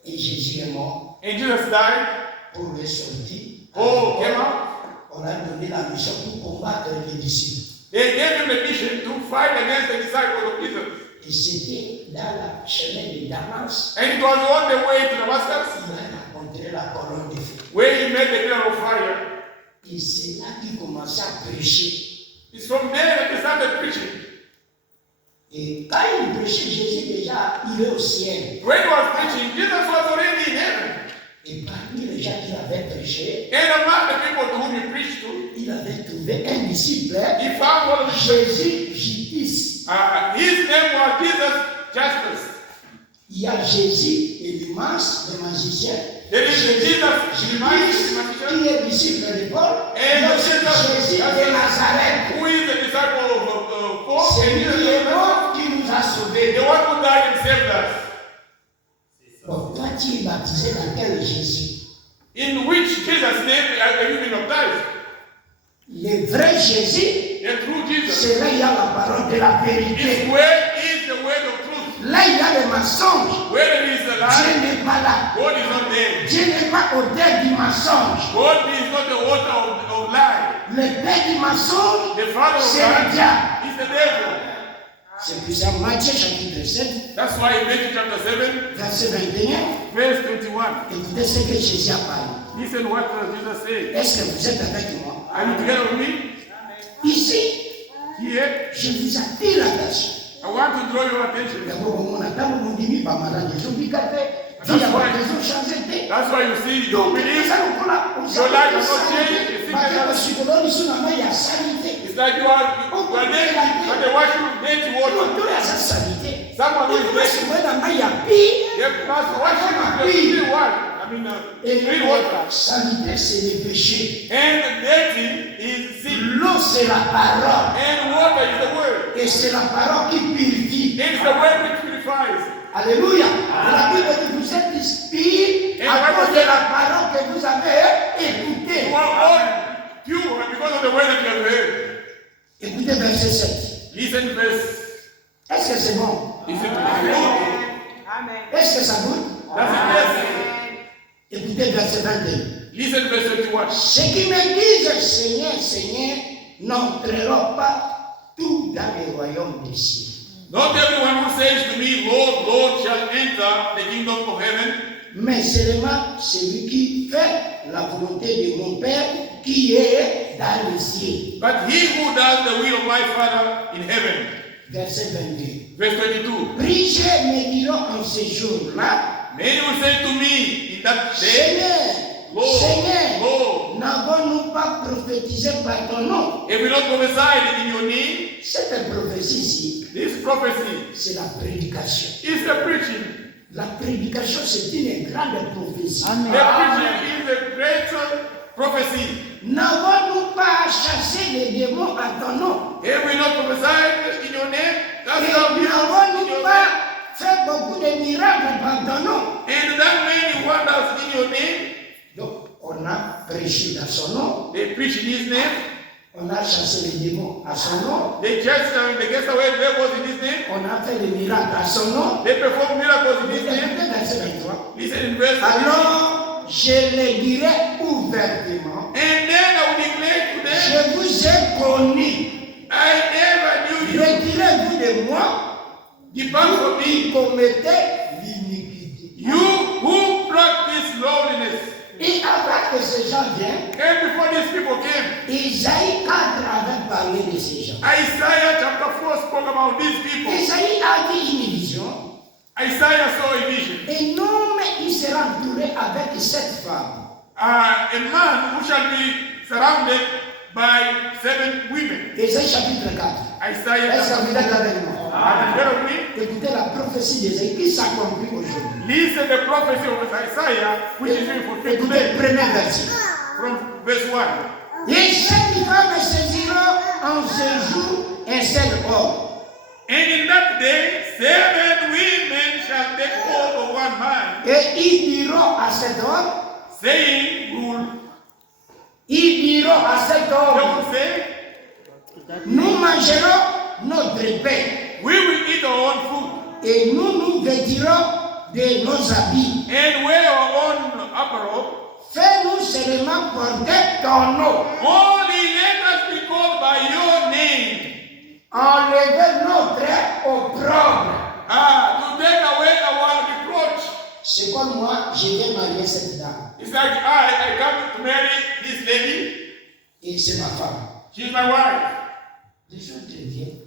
Et Jésus est mort. And Jesus died. Paul est sorti. Paul came out. On a donné la mission pour combattre les disciples. They gave him the mission to fight against the disciples of Jesus. Et c'était dans la chemin de Damas. And it was on the way to Damascus Il a rencontré la colonne de feu. where he met the pillar of fire. Et c'est là qu'il commença à prêcher. It's from there that he started preaching. Et quand il prêchait, Jésus déjà, il est au ciel. When he was preaching, Jesus was already in heaven. Et parmi les gens qu'il avait prêché, And among the people to whom he preached to, il avait trouvé un disciple, he found one of the Jésus Judas. his name was Jesus Justus. Il y a Jésus et Elimas, le magicien. There is Jesus, Judas, Elimas, qui est disciple de Paul. And Il y a aussi Jésus de Nazareth. who is the disciple of Paul, C'est and lui Jesus qui est mort qui nous a sauvés. the one who died and saved us. Bon, toi tu es baptisé dans quel Jésus? In which Jesus' name are you been baptized? Le vrai Jésus, The true Jesus. c'est là il y a la parole de la vérité. His way is the word of truth. Là il y a le mensonge. Where there is the Dieu lie, n'est pas là. God is not there. Dieu n'est pas auteur du mensonge. God is not the author of lie. Le père du mensonge, The father of c'est le lie diable. is the devil. C'est pour ça, Matthieu chapitre 7, That's why in Matthew chapter 7, verset 21, verse 21. écoutez ce que Jésus a parlé. Listen what Jesus said. Est-ce que vous êtes avec moi? Are you together with me? Ici, Here, je vous attire l'attention. I want to draw your attention. D'abord, on attend mon demi par malade, je vous dis qu'à faire. Il y a pas besoin de changer. That's why you see, you Donc, believe. ça nous prend là. Your life will not change. Parce que dans le psychologue, il y a sanité. It's like you are naked, but they wash you with dirty water. Il y a sa sanité. Someone who Il is faut naked, se mettre dans il y a pire. they must wash you with the clean water. Et Clean water. la sanité, c'est le péché. And dirty is sin. L'eau, c'est la parole. And water is the word. Et c'est la parole qui purifie. It's the word which purifies. Alléluia. Et la Bible dit que vous êtes inspirés à cause de la parole que vous avez écoutée. You are all pure because of the word that you have heard. Écoutez verset 7. Listen verse. Est-ce que c'est bon? Listen to the word. Est-ce que ça goûte? That's it, yes. Écoutez verset 21. Listen verse 21. Ceux qui me disent Seigneur, Seigneur, n'entreront pas tout dans le royaume des cieux. Not everyone who says to me, Lord, Lord, shall enter the kingdom of heaven, Mais seulement celui qui fait la volonté de mon Père qui est dans les cieux. but he who does the will of my Father in heaven. Verset 22. Verse 22. Plusieurs me diront en ce jour-là, Many will say to me in that day, Seigneur, Lord, Seigneur, Lord, n'avons-nous pas prophétisé par ton nom? have we not prophesied in your name? Cette prophétie-ci, This prophecy c'est la prédication. is the preaching. La prédication, c'est une grande prophétie. The preaching is a great prophecy. N'avons-nous pas chassé les démons à ton nom? Have we not prophesied in your name? Et That's how we in n'avons-nous your pas name. fait beaucoup de miracles par ton nom? And that many wonders in your name. Donc, on a prêché dans son nom, They preach in his name. on a chassé les démons à son nom, They cast away devils in his name. on a fait les miracles à son nom. They perform miracles in Mais his name. écoutez verset 23. Listen in verse 23. Alors, je le dirai ouvertement, And then I will declare to them, je vous ai connu. I never knew you. Retirez-vous de moi, Depart from vous qui me, commettez l'iniquité. you who practice lowliness. Et avant que ces gens viennent, And before these people came, Isaïe 4 avait parlé de ces gens. Isaiah chapter 4 spoke about these people. Isaïe a dit une vision. Isaiah saw a vision. Un homme, il sera entouré avec 7 femmes. A man who shall be surrounded by 7 women. Isaïe chapitre 4. Isaiah Est-ce que chapter vous êtes avec moi? 4. Are you there with me? Écoutez la prophétie d'Isaïe qui s'accomplit aujourd'hui. Listen the prophecy of Isaiah, which is being fulfilled Écoutez today. le premier verset. From verse 1. Et 7 femmes saisiront en ce jour un seul homme. And in that day, 7 women shall take hold of one man, Et ils diront à cet homme, saying, rule. ils diront à cet They homme, will say, nous mangerons notre pain we will eat our own food et nous nous vêtirons de nos habits. and wear our own apparel. Fais-nous seulement porter ton nom. Only let us be called by your name. Enlever notre opprobre. To take away our reproach. C'est comme moi, je viens marier cette dame. It's like I come to marry this lady. Et c'est ma femme. She's my wife. Les gens te viennent.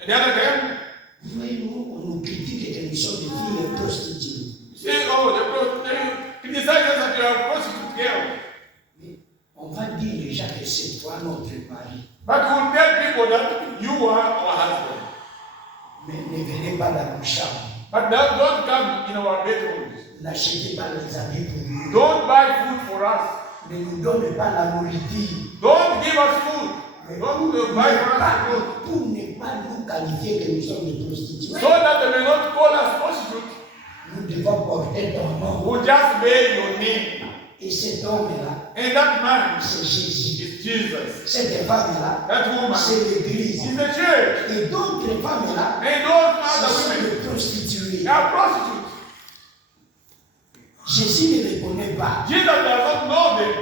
And the other day, Vous voyez, nous, on nous critique que nous sommes des filles prostituées. you say, oh, they criticize us that you are a prostitute girl. Mais on va dire déjà que c'est toi notre mari. But we'll tell people that you are our husband. Mais ne venez pas dans nos chambres. But don't come in our bedrooms. N'achetez pas les habits pour nous. Don't buy food for us. Ne nous donnez pas la nourriture. Don't give us food. Don't buy for us food. Pour ne pas nous qualifier que nous sommes des prostituées. So that they may not call us prostitutes. Nous devons porter ton nom. We'll just bear your name. Et cet homme-là, And that man c'est Jésus. is Jesus. Cette femme-là, That woman c'est l'Église. is the church. Et d'autres femmes-là, And those ce other sont women, des prostituées. they are prostitutes. Jésus ne les connaît pas. Jesus does not know them,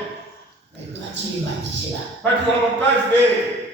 Mais toi, tu es baptisé là. but you are baptized there.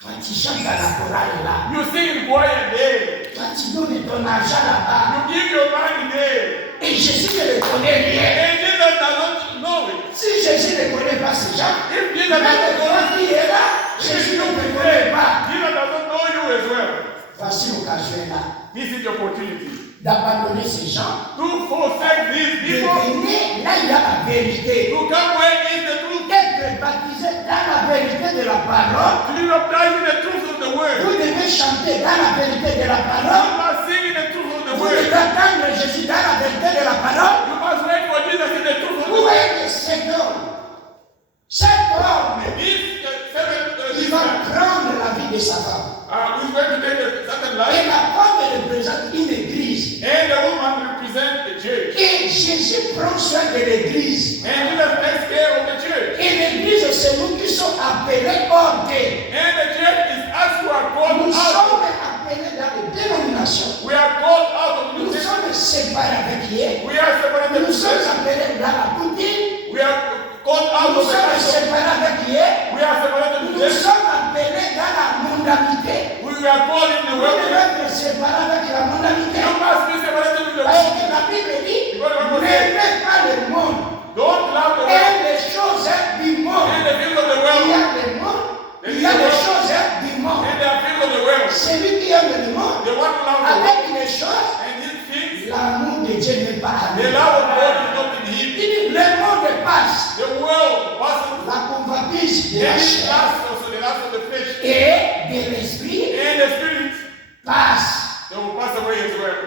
Toi, tu chantes dans la chorale là. You sing in choir there. Toi, tu donnes ton argent là-bas. You give your money there. Et Jésus ne les connaît rien. And Jesus does not know it. Si Jésus ne connaît pas ces gens, If Jesus même does not know toi qui es là, it, Jésus if ne you te pray, connaît pas. Jesus does not know you as well. Voici l'occasion là This is the opportunity d'abandonner ces gens. to forsake these De people, venir là, il y a la vérité. to come where is the truth, D'être baptisé dans la vérité de la parole. to be baptized in the truth of the word. Vous devez chanter dans la vérité de la You parole. must sing in the truth of the Vous word. devez attendre Jésus dans la vérité de la parole. You must wait for Jesus in the truth of the Où word. est cet homme? Cet homme, This il va prendre la vie de sa femme. who's going to take a certain Et life, la femme représente une église. and the woman represents the church. Et Jésus prend soin de l'église. And Jesus takes care of the church. Et l'église, c'est nous qui sommes appelés hors d'elle. And the church is us who are called Nous sommes out. appelés dans les dénominations. We are called out of the Nous church. sommes séparés avec Dieu. We are separated Nous from sommes church. appelés dans la boutique. We are called out Nous of the sommes church. séparés avec Dieu. We are separated from Nous church. sommes appelés dans la mondanité. We are called in the Vous world. devez être séparés avec la mondanité. You must be separated from the Parce world. que la Bible dit, Because the Bible says, n'aimez pas le monde. don't love the Et world les choses du monde. and the things of the Il y world. a le monde. Il y a les choses du monde. And the things of the world. Celui qui aime le monde, They want to love the world. avec les choses, And these things, l'amour de Dieu n'est pas the amour. love of God is not in him. Il dit, le monde passe. The world passes. La convoitise de la And it chair lasts also the last of the flesh. et de l'esprit And the spirit, passe. they will pass away as well.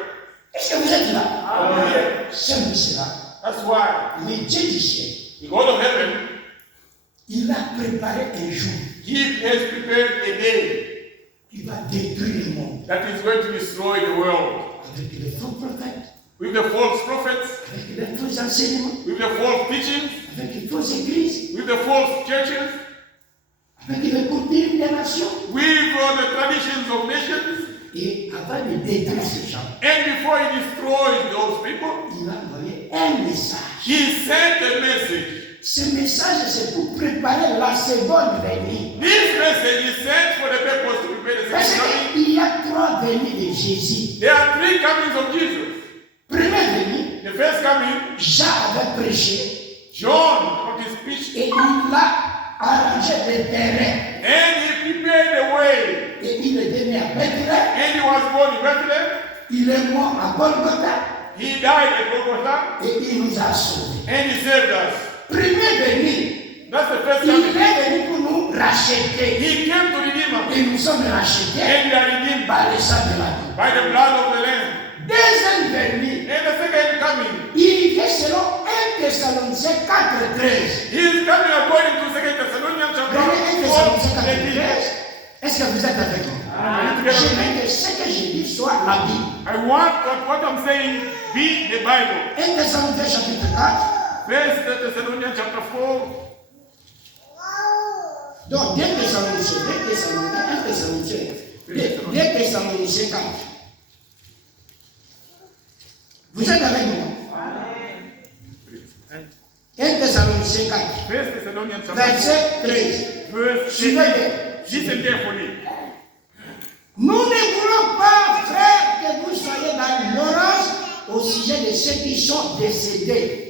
Est-ce que vous êtes là? Hallelujah. C'est pour cela. That's why Le Dieu du ciel, the God of heaven, il a préparé un jour He has prepared a day qui va détruire le monde that is going to destroy the world avec les faux prophètes, with the false prophets, avec les faux enseignements, with the false teachings, avec les fausses églises, with the false churches, avec les coutumes des nations. with the traditions of nations. Et avant de détruire ces gens, And before He destroys those people, il a envoyé un message. He sent a message. Ce message, c'est pour préparer la seconde venue. This message is sent for the purpose to prepare the Parce second coming. qu'il y a trois venues de Jésus. There are three comings of Jesus. Première venue, The first coming, Jean avait prêché John brought his speech, et il a arrangé le terrain. and he prepared the way. Et il est né à Bethléem. And he was born in Bethlehem. Il est mort à Golgotha He died at Golgotha, et il nous a sauvés. and he saved us. Première venue, That's the first il coming. est venu pour nous racheter. He came to redeem us, Et nous sommes rachetés and we are redeemed par le sang de la vie. by the blood of the Lamb. Deuxième venue, And the second coming, il vient selon 1 Thessaloniciens 4:13. he is coming according to 2 Thessalonians chapter Prenez 1 Thessaloniciens 4, 4:13. Est-ce que vous êtes avec moi? Amen. Je veux que ce que je dis soit la Bible. I want that what I'm saying be the Bible. 1 Thessaloniciens chapitre 4. First Thessalonians chapter 4. Donc 2 Thessaloniciens, 1 Thessaloniciens, 2 Thessaloniciens 4. Vous êtes avec moi? 1 Thessaloniciens 4, First Thessalonians chapter 4. verset 13. Verse Suivez 13. bien. Listen carefully. Nous ne voulons pas, frères, que vous soyez dans l'ignorance au sujet de ceux qui sont décédés.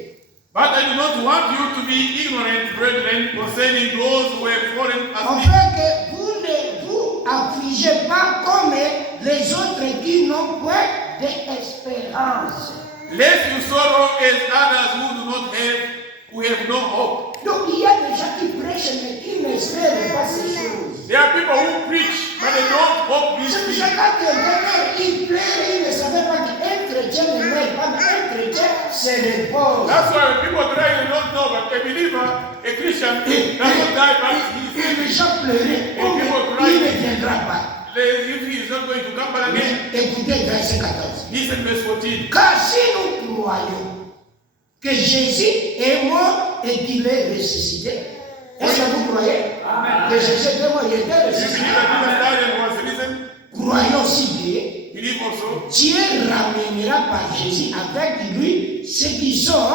But I do not want you to be ignorant, brethren, concerning those who have fallen asleep. Afin que vous ne vous affligez pas comme les autres qui n'ont point d'espérance. Lest you sorrow as others who do not have, who have no hope. Donc il y a des gens qui prêchent mais qui n'espèrent pas ces choses. There are people who preach, but they don't hope these C'est pour things. ça que quand il pleure, il ne savait pas qu'un chrétien ne meurt pas, mais un chrétien se repose. That's why when people try to not know, but a believer, a Christian, does not die, but Et les gens pleuraient, oh, mais il ne viendra pas. if he is not going to come back again. Mais écoutez verset 14. Listen verse 14. Car si nous croyons que Jésus est mort et qu'il est ressuscité. Est-ce que vous croyez que Jésus était mort, il était You ressuscité? believe that Jesus died and was risen? Croyons aussi Believe also. que Dieu ramènera par Jésus avec lui ceux qui sont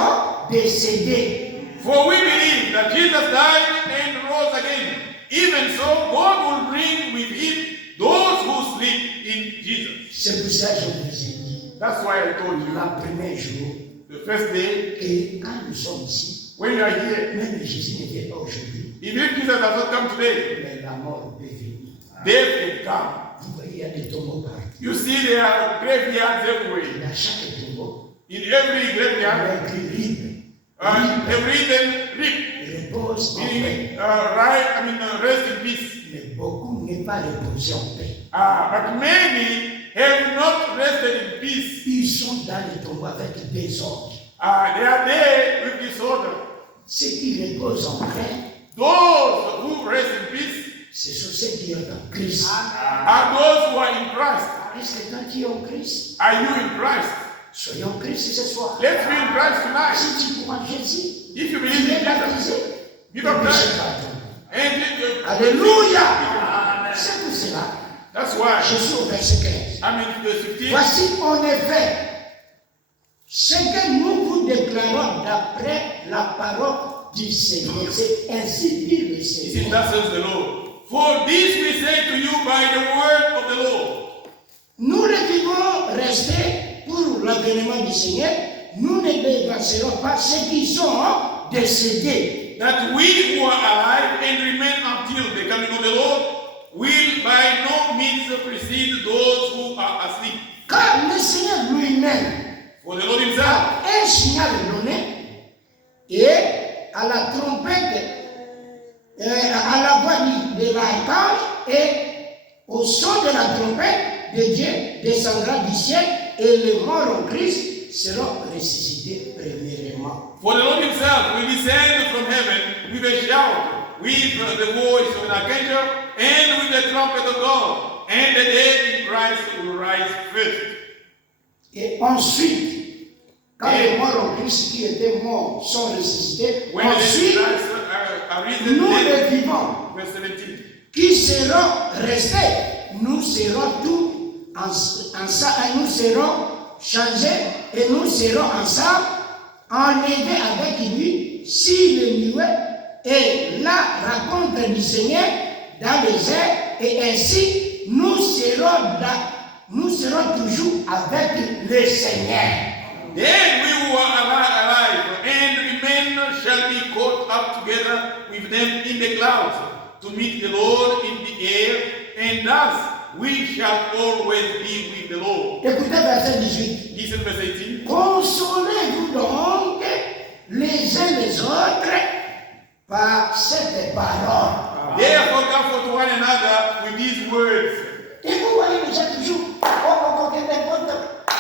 décédés. For we believe that Jesus died and rose again. Even so, God will bring with him those who sleep in Jesus. C'est pour ça que je vous ai dit, That's why I told you le premier jour, the first day que quand nous sommes ici, when you are here, même Jésus n'était pas aujourd'hui, even if Jesus does not come today, mais la mort peut venir. death will come. Vous voyez, il y a des tombeaux partout. You see, there are graveyards everywhere. Dans chaque tombeau, In every il y graveyard, a écrit libre. they've written Rick, Repose en paix. meaning rest in peace. Mais beaucoup n'est pas reposé en paix. But many have not rested in peace. Ils sont dans les tombeaux avec des ordres. They are there with disorder. Ceux qui reposent en paix, Those who rest in peace ce sont ceux qui ont en Christ. are those who are in Christ. Est-ce que toi tu es en Christ? Are you in Christ? Soyons en Christ ce soir. Let's be in Christ tonight. Si tu crois en Jésus, If you tu believe es in Jesus, baptisé. be Tu baptized. es And Alléluia! C'est pour cela. that's why Je suis au verset 15. I'm in the 15. Voici en effet ce que nous vous déclarons d'après la parole du Seigneur. C'est ainsi dit le This is Seigneur. thus says the Lord. For this we say to you by the word of the Lord. Nous ne devons rester pour l'avènement du Seigneur. Nous ne dévancerons pas ceux qui sont décédés. That we who are alive and remain until the coming of the Lord will by no means precede those who are asleep. Car le Seigneur lui-même For the Lord himself, a un signal donné et à la trompette, à la voix de l'archange et au son de la trompette de Dieu descendra du ciel et les morts en Christ seront ressuscités premièrement. for the Lord himself will descend from heaven with a shout, with the voice of an archangel, and with the trumpet of God, and the dead in Christ will rise first. Et ensuite, quand les morts en Christ qui étaient morts sont ressuscités, When the dead in ensuite, Christ are risen, nous dead, les vivants verse 17. qui seront restés, nous serons tous ensemble, nous serons changés et nous serons ensemble, enlevés avec lui sur les nuées et la rencontre du Seigneur dans les airs, et ainsi nous serons toujours avec le Seigneur. Then we who are alive and remain shall be caught up together with them in the clouds to meet the Lord in the air, and thus we shall always be with the Lord. Écoutez verset 18. Listen verse 18. Consolez-vous donc les uns les autres par cette parole. Therefore comfort one another with these words. Et vous voyez les gens toujours,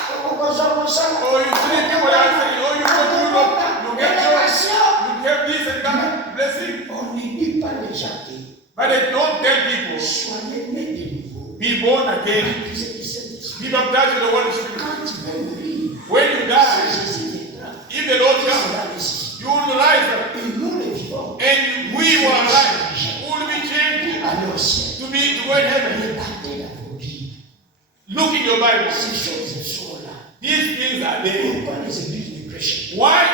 Oh, you see people that are saying, oh, you go to Europe, you get joy, you get this and that blessing. on ne dit pas les gens que But they don't tell people, soyez nés de nouveau. be born again, Baptisés du Saint-Esprit. be baptized in the Holy Spirit. Quand tu vas mourir, When you die, Jésus viendra. if the Lord Il comes, sera ressuscité. you will rise up. Et nous les vivons. And we who are alive will be changed Allez au ciel. to be to go in heaven. Regardez dans vos Bibles. Look in your Bible. Ces choses sont là. These things are there. Pourquoi les églises ne prêchent pas? Why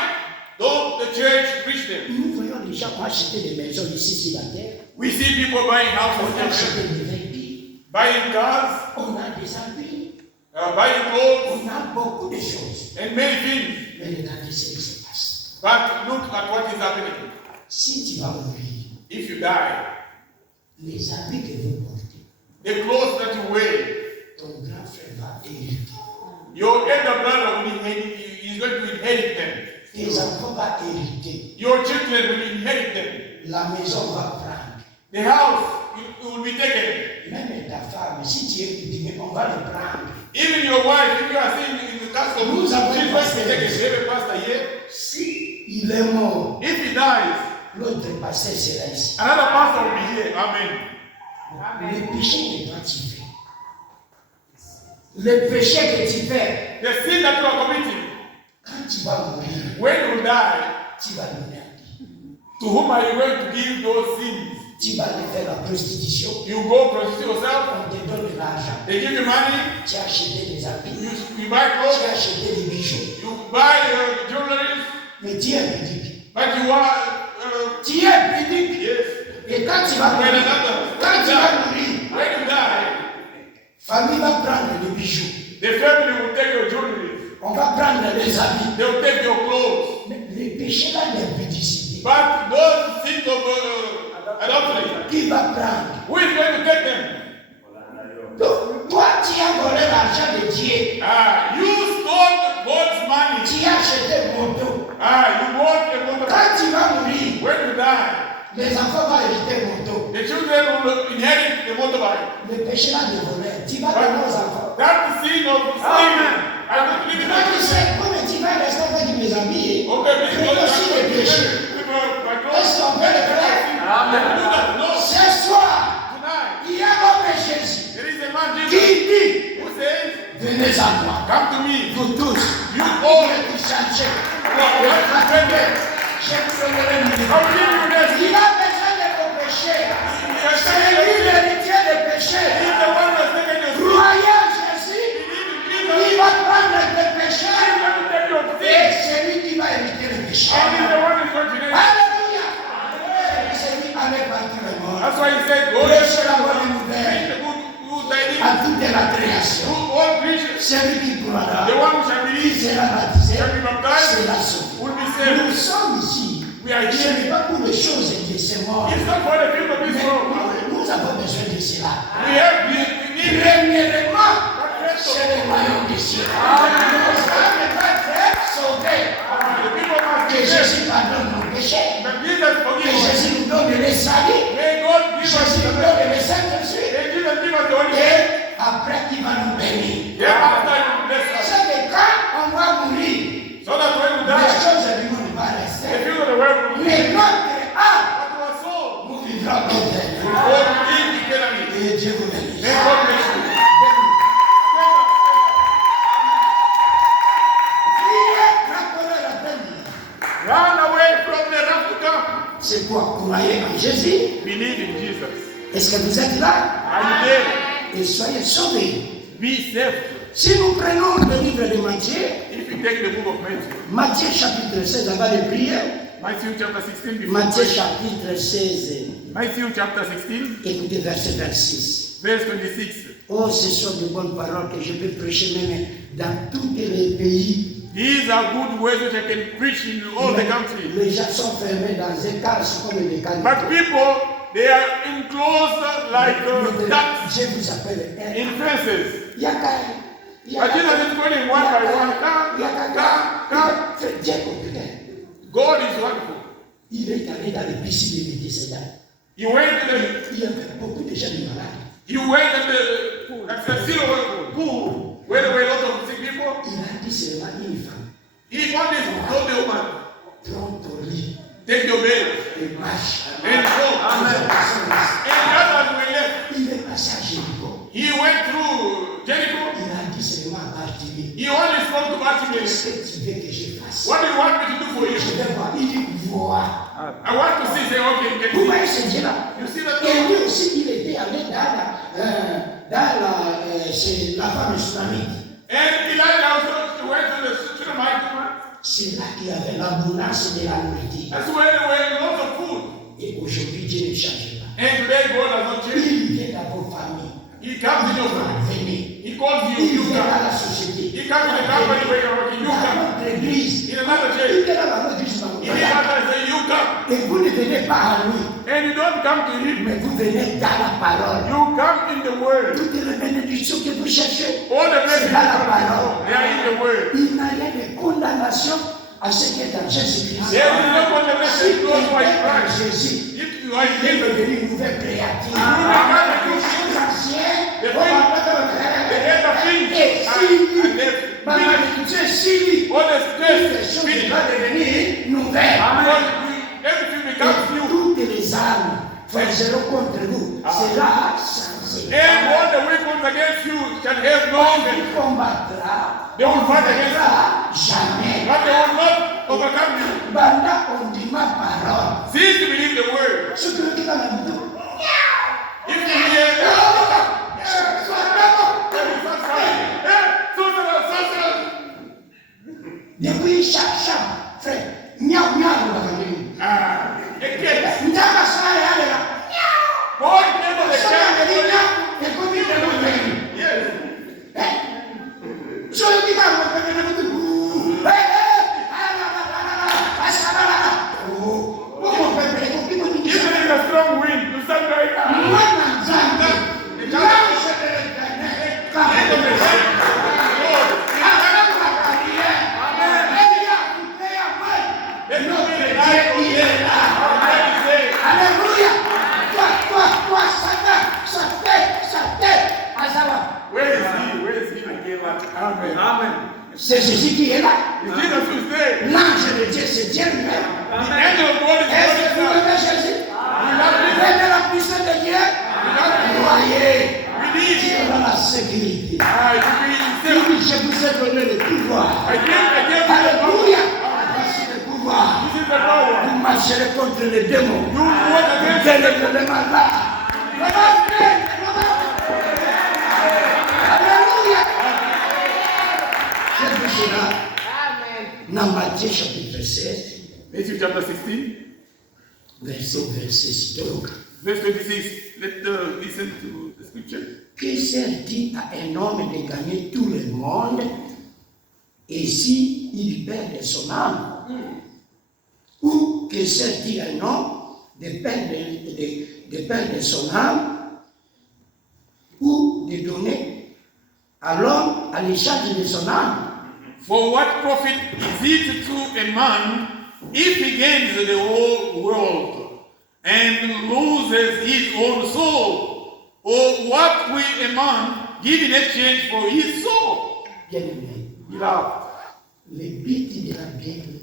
don't the church preach them? Nous voyons les gens acheter des maisons ici sur la terre. We see people buying houses, On a in acheté heaven, des vêtements. buying cars, On a des habits. buying clothes, On a beaucoup de choses. and many things. Mais regardez ce qui se passe. But look at what is happening. Si tu vas mourir, If you die, les habits que vous portez, the clothes that you wear, ton grand frère va hériter. your elder brother will inherit, is going to inherit them. Tes enfants vont hériter. Your children will inherit them. La maison va prendre. The house it will be taken. Même ta femme, si tu es coutumier, on va le prendre. Even your wife, if you are saying in the cast of Nous she's avons going to pasteur. take a every pastor here. Si il est mort, If he dies, l'autre pasteur sera ici. another pastor will be here. Amen. Le péché que toi tu fais, le péché que tu fais, The sin that you are committing, quand tu vas mourir, when you die, tu vas donner à Dieu. to whom are you going to give those sins? Tu vas aller faire la prostitution. You go prostitute yourself, On te donne de l'argent. they give you money, Tu as acheté des habits. you buy Tu clothes, as acheté des bijoux. you buy jewelry, Mais tu es pudique. but you are, Tu es pudique. yes, Et quand tu vas when mourir, quand tu vas when mourir, you die, famille va prendre les bijoux. the family will take your jewelry, On va prendre les habits. they will take your clothes, Mais les péchés là d'impudicité, but those sins of adultery, qui va prendre? who is going to take them? Donc, toi, tu as volé l'argent de Dieu. You stole God's money. Tu as acheté moto. You bought a motorbike. Quand tu vas mourir, When you die, les enfants vont hériter moto. the children will inherit the motorbike. Le péché là de voler, tu vas donner aux enfants. That's the sin of stealing. I don't believe in Moi, je that. sais, comme tu vas rester avec mes amis, Okay, fais because aussi les péchés. Est-ce qu'on peut le faire? No, Ce soir, tonight, il y a l'homme Jésus there is a man qui Jesus dit, who says, venez à moi, come to me, vous tous, you all all qui changez, who are offended. je vous donnerai I une vie. will give you rest. Il a besoin de vos péchés. He C'est lui l'héritier des péchés. is the one who has taken your sin. Croyez en Jésus, Believe in Jesus. il va prendre tes péchés He is going to take your et sin. c'est lui qui va hériter les péchés. And he's the one who is going to take it. Alléluia. C'est lui qui allait partir le monde. That's why he said, go Prêchez la to bonne the nouvelle who died à toute la création. who all creatures. Celui qui croira, The one who shall qui believe sera baptisé, shall be baptized, sera sauvé. will be Nous saved. sommes ici. We are Ce here. n'est pas pour les choses de ce monde. It's not for the people of Mais this world. nous avons besoin de cela. We need Premièrement, c'est le royaume des cieux. Nos âmes doivent être sauvées. the people must Que be saved. Jésus pardonne nos péchés. But Jesus Que forgive us. Jésus nous donne les saluts. May God give us Jésus nous the donne les Saint-Esprit. May Jesus give us the Holy Spirit. Et après, il va nous bénir. Thereafter he will bless us. C'est que quand on va mourir, So that when we les die, choses du monde vont the rester. people of the world will Mais notre âme, but our soul nous vivrons will éternellement. go in eternally. Et Dieu vous bénisse. May God bless you. Run away from the wrath to come. C'est quoi? Croyez en Jésus. Believe in Jesus. Est-ce que vous êtes là? Are you there? Et soyez sauvés. Be saved. Si nous prenons le livre de Matthieu, If you take the book of Matthew, Matthieu chapitre 16, avant de prier, Matthew chapter 16, before Matthieu praying. chapitre 16, Matthew chapter 16, écoutez verset 26. verse 26. Oh, ce sont de bonnes paroles que je peux prêcher même dans tous les pays. These are good words which I can preach in all the countries. Les gens sont fermés dans un cadre comme des cadres. But people, they are enclosed like ducks Je vous appelle in fences. il y a qu'à- il y a But qu'à- Jesus is calling one by one. il y a Come, qu'à- come, come. C'est Dieu complet. God is wonderful. Il est allé dans les piscines des médecins. He went to the, Il y a beaucoup de gens de malades. he went at the silver pool where there were a lot of sick people. Il a dit seulement une femme. He only told the woman, Prends ton lit take your bed et marche. and go. Amen. And the others were left. Il est passé à Jéricho. He went through Jericho. Il a dit seulement à Bartimée. He only spoke to Bartimaeus. Qu'est-ce que tu veux que je fasse? What do you want me to do for you? Je vais voir. Il dit voir. I want to see, say, okay, can Vous you voyez ce Dieu-là? You see that? Et lui aussi, il était allé chez la femme islamique. And Elijah also went to the Shunammite woman. C'est là qu'il y avait l'abondance de la nourriture. That's where there were lots of food. Et aujourd'hui, Dieu ne change pas. And today God has not changed. Il vient dans vos familles. He comes in your family. Venez. He calls you, Il you vient dans come. la société. He comes to the company where you're working, you Dans come. notre église. In another Il church. vient dans notre église. In another say, you come. Et vous ne venez pas à lui, And you don't come to him. mais vous venez dans la parole. You come in the word. Toutes les bénédictions que vous cherchez, All the c'est blessings dans la parole. they are in the word. Il n'y a rien de condamnation à ce qui est dans Jésus-Christ. There is no condemnation Si to tu those who are in es dans Christ. Jésus, If you are in il est him, devenu une nouvelle créature. Amen. Les choses anciennes, The on va pas the end of things Et are si, left. ma malédiction, si, All the les stress choses finished. vont devenir nouvelles. Because everything becomes Et new. toutes les armes forgeront contre vous sera changé. And all the weapons against you shall have no On effect. vous combattra, They will on fight against vaincra jamais. But they will not overcome you. Banda on dit ma parole. Since sécurité dans la vie. If you hear, Depuis chaque chambre, frère, miaou miaou dans la nuit. Ndaka sana yale la. boy, never the Sana cat. yale la. Ekomi na mwe. Yes. So you can go back and do. Even in a strong wind, you stand right now. Where is he? Where is he? Amen. Amen. C'est Jésus qui est là. Is Jesus who is there? L'ange de Dieu, c'est Dieu lui-même. The angel of God is Est-ce que vous there. aimez Jésus? Vous aimez la puissance de Dieu? Croyez. Dieu a la sécurité. I Il dit, je vous ai donné le pouvoir. gave you Alléluia. Voici le pouvoir. This is the power. Vous marcherez contre les démons. You walk Vous against délivrer les malades. Alléluia. C'est pour cela. Dans Matthieu chapitre 16, Matthew chapter 16, verset 6. verse 26. Let's listen to the scripture. Que sert-il à un homme de gagner tout le monde et si il perd son âme? Ou que sert-il à un homme de perdre son âme ou de donner à l'homme à l'échange de son âme? For what profit is it to a man if he gains the whole world and loses his own soul? Or what will a man give in exchange for his soul? Bien-aimé, Beloved, le but de la Bible,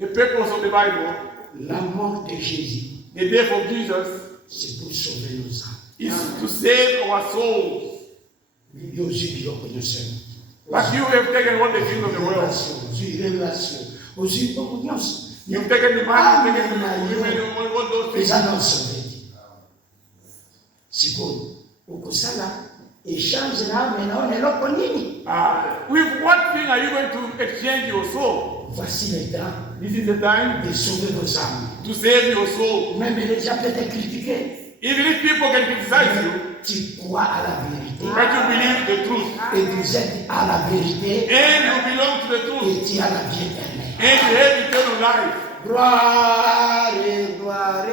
the purpose of the Bible, la mort de Jésus, the death of Jesus, c'est pour sauver nos âmes. is to save our souls. Mais Dieu aussi dit au connaisseur. But you have taken all the things of the world. Révélation, aussi opinions. You've taken the money, you've taken the women, all those Les things. annonces sont faites. Sikoyo, ukosala échange na maintenant eloko nini? With what thing are you going to exchange your soul? Voici le temps This is the time de sauver vos âmes. to save your soul. Même les gens peuvent te critiquer. Even if people can criticize you, Tu crois à la vérité but you believe the truth. et vous êtes à la vérité And you belong to the truth. et tu as la vie éternelle. And you have eternal life. Gloire, gloire.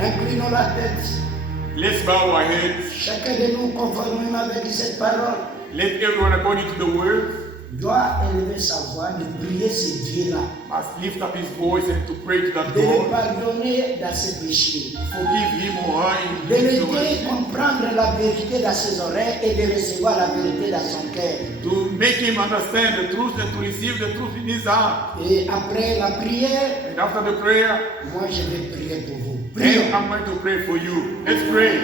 Inclinons la tête. Let's bow our heads. Chacun de nous, conformément avec cette parole, Let everyone according to the word doit élever sa voix, de prier ce Dieu-là, must lift up his voice and to pray to that de le God. pardonner dans ses péchés, Forgive him or her in de his l'aider ways. à comprendre la vérité dans ses oreilles et de recevoir la vérité dans son cœur. To make him understand the truth and to receive the truth in his heart. Et après la prière, And after the prayer, moi je vais prier pour vous. Prions. then I'm going to pray for you. Let's pray.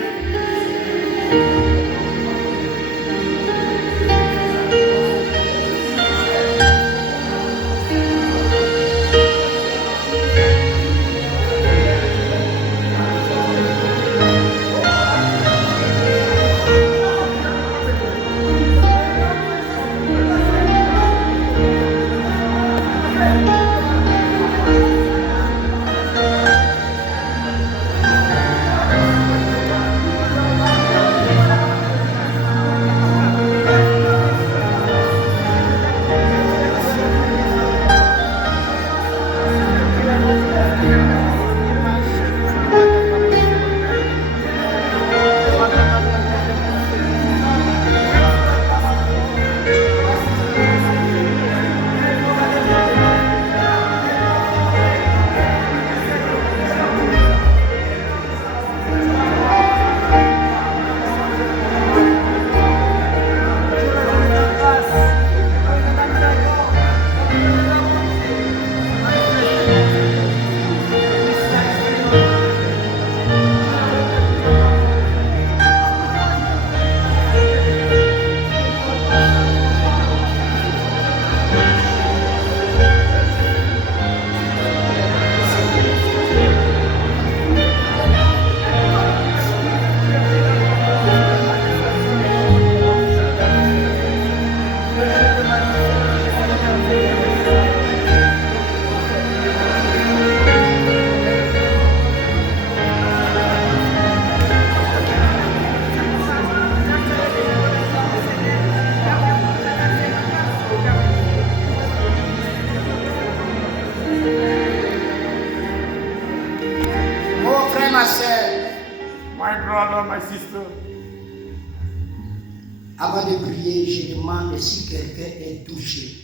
Avant de prier, je demande si quelqu'un est touché.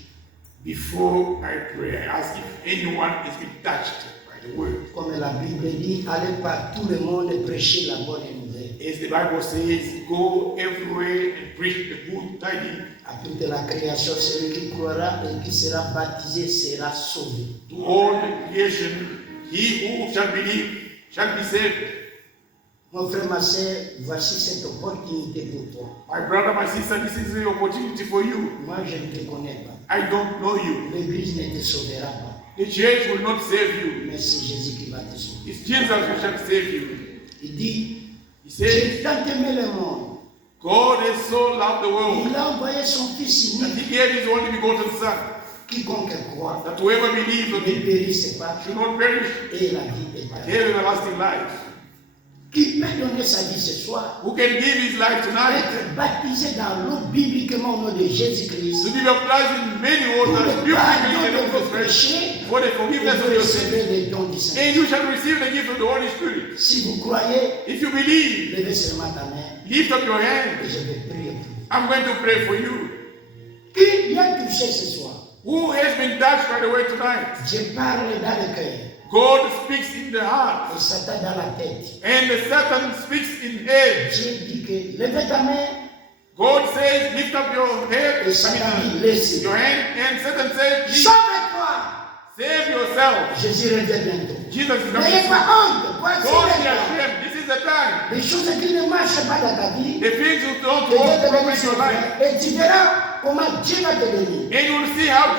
Before I pray, I ask if anyone has been touched by the word. Comme la Bible dit, allez par tout le monde et prêchez la bonne nouvelle. As the Bible says, go everywhere and preach the good tidings. À toute la création, celui qui croira et qui sera baptisé sera sauvé. To all the creation, he who shall believe shall be saved. Mon frère, ma soeur, voici cette opportunité pour toi. My brother, my sister, this is the opportunity for you. Moi, je ne te connais pas. I don't know you. L'Église ne te sauvera pas. The church will not save you. Mais c'est Jésus qui va te sauver. It's Jesus who shall save you. Il dit, He says, j'ai tant aimé le monde. God has so loved the world Il a envoyé son Fils that unique. he gave his only begotten Son, Quiconque croit that whoever believes on ne him périsse pas should not perish, et la vie but éternelle. have everlasting life. Qui peut donner sa vie ce soir? Who can give his life tonight Être baptisé dans l'eau bibliquement au nom de to Jésus-Christ. be baptized in many Pour waters, le biblically pardon in the de name vos of Christ, péchés, for the et forgiveness of vous your sins, recevez les dons du Saint. and you shall receive the gift of the Holy Spirit. Si vous croyez, If you believe, levez seulement ta main lift up your hand. et je vais prier pour vous. I'm going to pray for you. Qui vient toucher ce soir? Who has been touched by the word tonight? Je parle dans le cœur God speaks in the heart, et Satan dans la tête. and Satan speaks in head. Dieu dit que levez ta main God says, lift up your head, et Satan dit laissez. your hand, and Satan says, leave. Sauve-toi! Save yourself. Jésus revient bientôt. Jesus is N'ayez coming. pas honte. Voici Don't le be temps. ashamed. This is the time. Les choses qui ne marchent pas dans ta vie, The things you don't que Dieu want te to donne in son your life. frère et tu verras comment Dieu va te bénir. And you will see how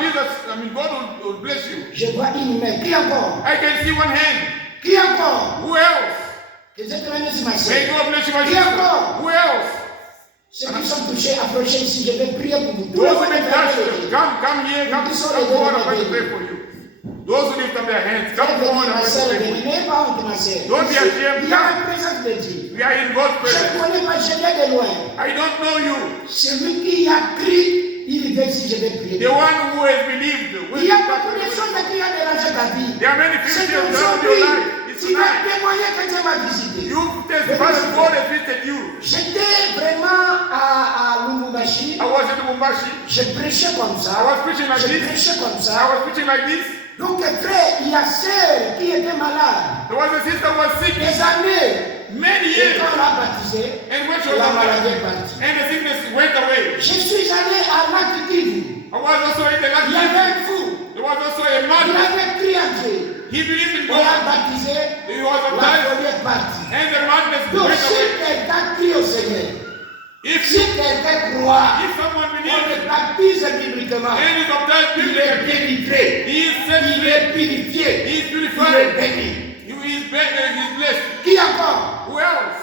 God will bless you. Je vois une main. Qui encore? I can see one hand. Qui encore? Who else? Que Dieu te bénisse, ma May soeur. God bless you, my Qui sister. encore? Who else? Ceux qui sont touchés, approchez ici. Je vais prier pour vous. Tout le Those who monde have est been touched, touché. come here, come forward. I'm going to pray for you. Those who lift up their hands, come forward. I'm going to pray for you. N'ayez pas honte, ma soeur. Don't be ashamed. Il y a la présence de Dieu. We are in God's Je ne presence. connais pas, je viens de loin. I don't know you. Celui qui a crié, il vient ici, je vais prier. The one who has believed. Il y a beaucoup de choses qui ont dérangé ta vie. There are many things C'est you have done in aujourd'hui, your life. It's tu vas tonight. témoigner que Dieu m'a visité. You testify that God has visited you. J'étais vraiment à Lubumbashi. I was in Mumbashi. Je prêchais comme I ça. was preaching like Je this. prêchais comme I ça. was preaching like this. Donc, frère, il y a sœur qui était malade. There was a sister who was sick Des années. many Et years. quand on l'a baptisée, And when she was la maladie alive, est partie. and the sickness went away. Je suis allé à Lac Kivu. I was also in the Il y last avait un fou. There was also a Il man. avait crié à Dieu. He believed in On l'a God. baptisé. He was La baptized. folie est partie. And the madness Donc, went si away. quelqu'un crie au Seigneur, If si quelqu'un croit, if someone on believes le baptise bibliquement. and is baptized Il est biblically, délivré. he is set Il free. est purifié. He is Il est purified. béni. He is blessed. Qui encore? Who else?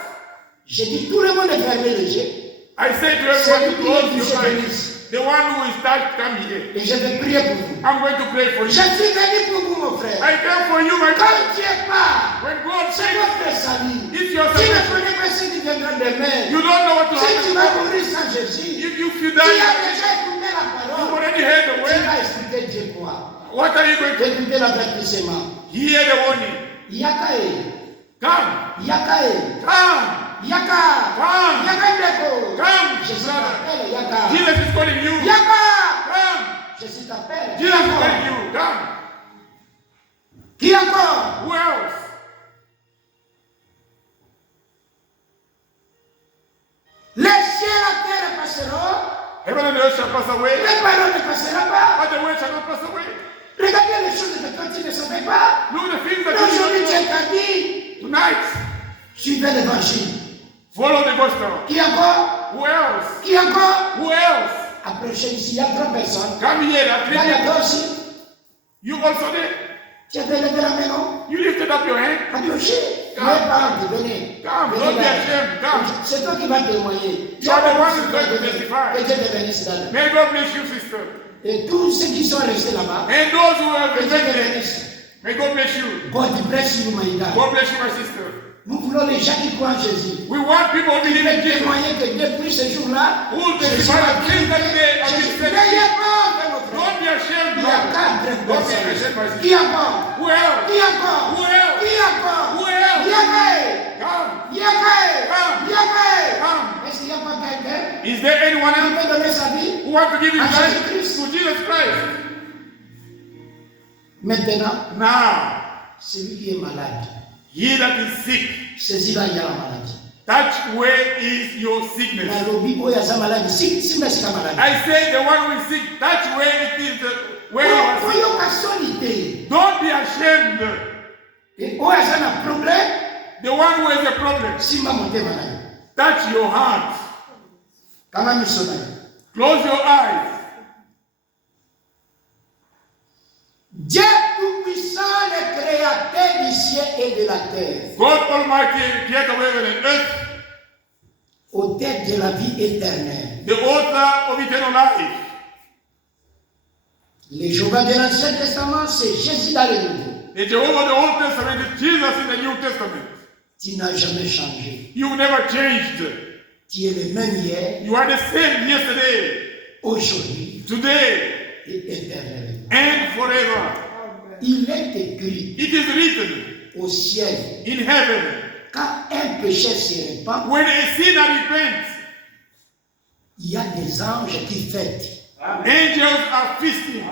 J'ai dit tout le monde est fermé les yeux. I say to everyone Celui to qui est close your touché eyes. bénisse. The one who is touched, come here. Et je vais prier pour vous. I'm going to pray for Je you. suis venu pour vous, mon frère. I pray for you, my Quand God. Dieu parle, When God c'est says, votre salut. it's your Tu ne salvation. connais pas ce qui viendra demain. You don't know what to Si tu vas happen. mourir sans Jésus, If you tu die, as déjà écouté la you've parole. already heard the Tu word. vas expliquer Dieu quoi? What are you going to Écoutez l'avertissement. hear the warning? Yakae, Come, Yakae, come, Yaka, come, Yaka Ndeko. come, Jésus brother. t'appelle, Yaka. Jesus is calling you. Yaka, Come. Jésus t'appelle. Jesus is calling you. Come. Qui encore? Who else? Les cieux et la terre passeront, Heaven and earth shall pass away, les paroles ne passeront pas. but the word shall not pass away. Regardez les choses que toi tu ne savais pas. Look at the things that Aujourd'hui you Dieu don't t'a dit, know. Tonight, suivez l'évangile. follow the gospel. Qui encore? Who else? Qui encore? Who else? Approchez ici, il y a trois personnes. Come here. That Il y a three toi aussi. You also there. Tu as fait lever la main, non? You lifted up your hand. Approchez. Come. Mes parents, venez. Come. Venez Don't be là. ashamed. Come. C'est toi qui vas témoigner. You are the one who's going to testify. Que Dieu te bénisse là. May God bless you, sister. Et tous ceux qui sont restés là-bas, And those who have que been Dieu te there, bénisse. may God bless you. God bless you, my God. God bless you, my sister. Nous voulons les gens qui croient en Jésus. We want people who Qui believe in veulent Jesus. témoigner que depuis ce jour-là, Who will Jésus testify m'a that things that they have Jésus- been said. N'ayez peur de mon frère. Don't be ashamed, Il y a brother. quatre Don't be ashamed, my personnes. sister. Qui encore? Who else? Qui encore? Who else? Qui encore? Who else? Yakae! Come. Yakae! Come. Yakae! Come. Est-ce qu'il n'y a pas quelqu'un? Is there anyone qui else peut donner sa vie? who wants to give his À life Jésus-Christ. to Jesus Christ? Maintenant, Now, celui qui est malade, he that is sick, saisis-là, il y a la maladie. touch where is your sickness. Na lobi oyo aza malade, si mesika malade. I say the one who is sick, touch where it is, where you are sick. Oyoka soni te. Don't be ashamed. Oyo aza na problème, The one who has a problem, simba motema na ye. touch your heart. Kanga miso na ye. Close your eyes. Dieu tout-puissant, le créateur du ciel et de la terre, God Almighty, creator of heaven and earth, auteur de la vie éternelle. the author of eternal life. Le Jéhovah de l'Ancien Testament, c'est Jésus dans le Nouveau. The Jehovah of the Old Testament is Jesus in the New Testament. Tu n'as jamais changé. You never changed. Tu es le même hier, You are the same yesterday, aujourd'hui today, et éternellement. and forever. Il est écrit It is written au ciel, in heaven, quand un péché se répand, when a sinner repents, il y a des anges qui fêtent. angels are feasting,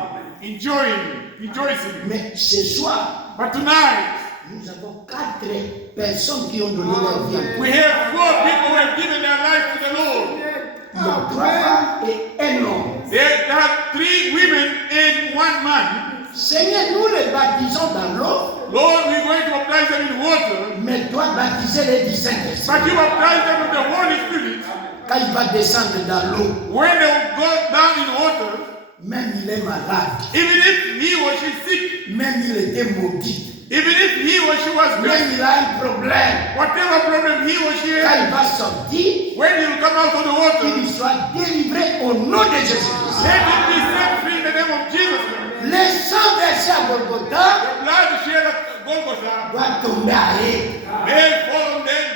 rejoicing. Mais ce soir, But tonight, nous avons 4 personnes qui ont donné leur vie à Dieu. we have 4 people who have given their life to the Lord. Il y a 3 femmes et un homme. There are 3 women and 1 man. Seigneur, nous les baptisons dans l'eau, Lord, we're going to baptize them in water, mais toi baptiser-les du Saint-Esprit. but you baptize them with the Holy Spirit. Quand il va descendre dans l'eau, When they go down in water, même il est malade, even if he or she is sick, même il était maudit, even if he or she was même cursed, il a un problème. whatever problem he or she Quand has, il va sortir, when he will come out of the water, qu'il soit délivré au nom de Jésus-Christ. let him be set free in the name of Jesus Christ. Le sang versé à Golgotha The blood shed at Golgotha doit tomber à eux. may fall on them,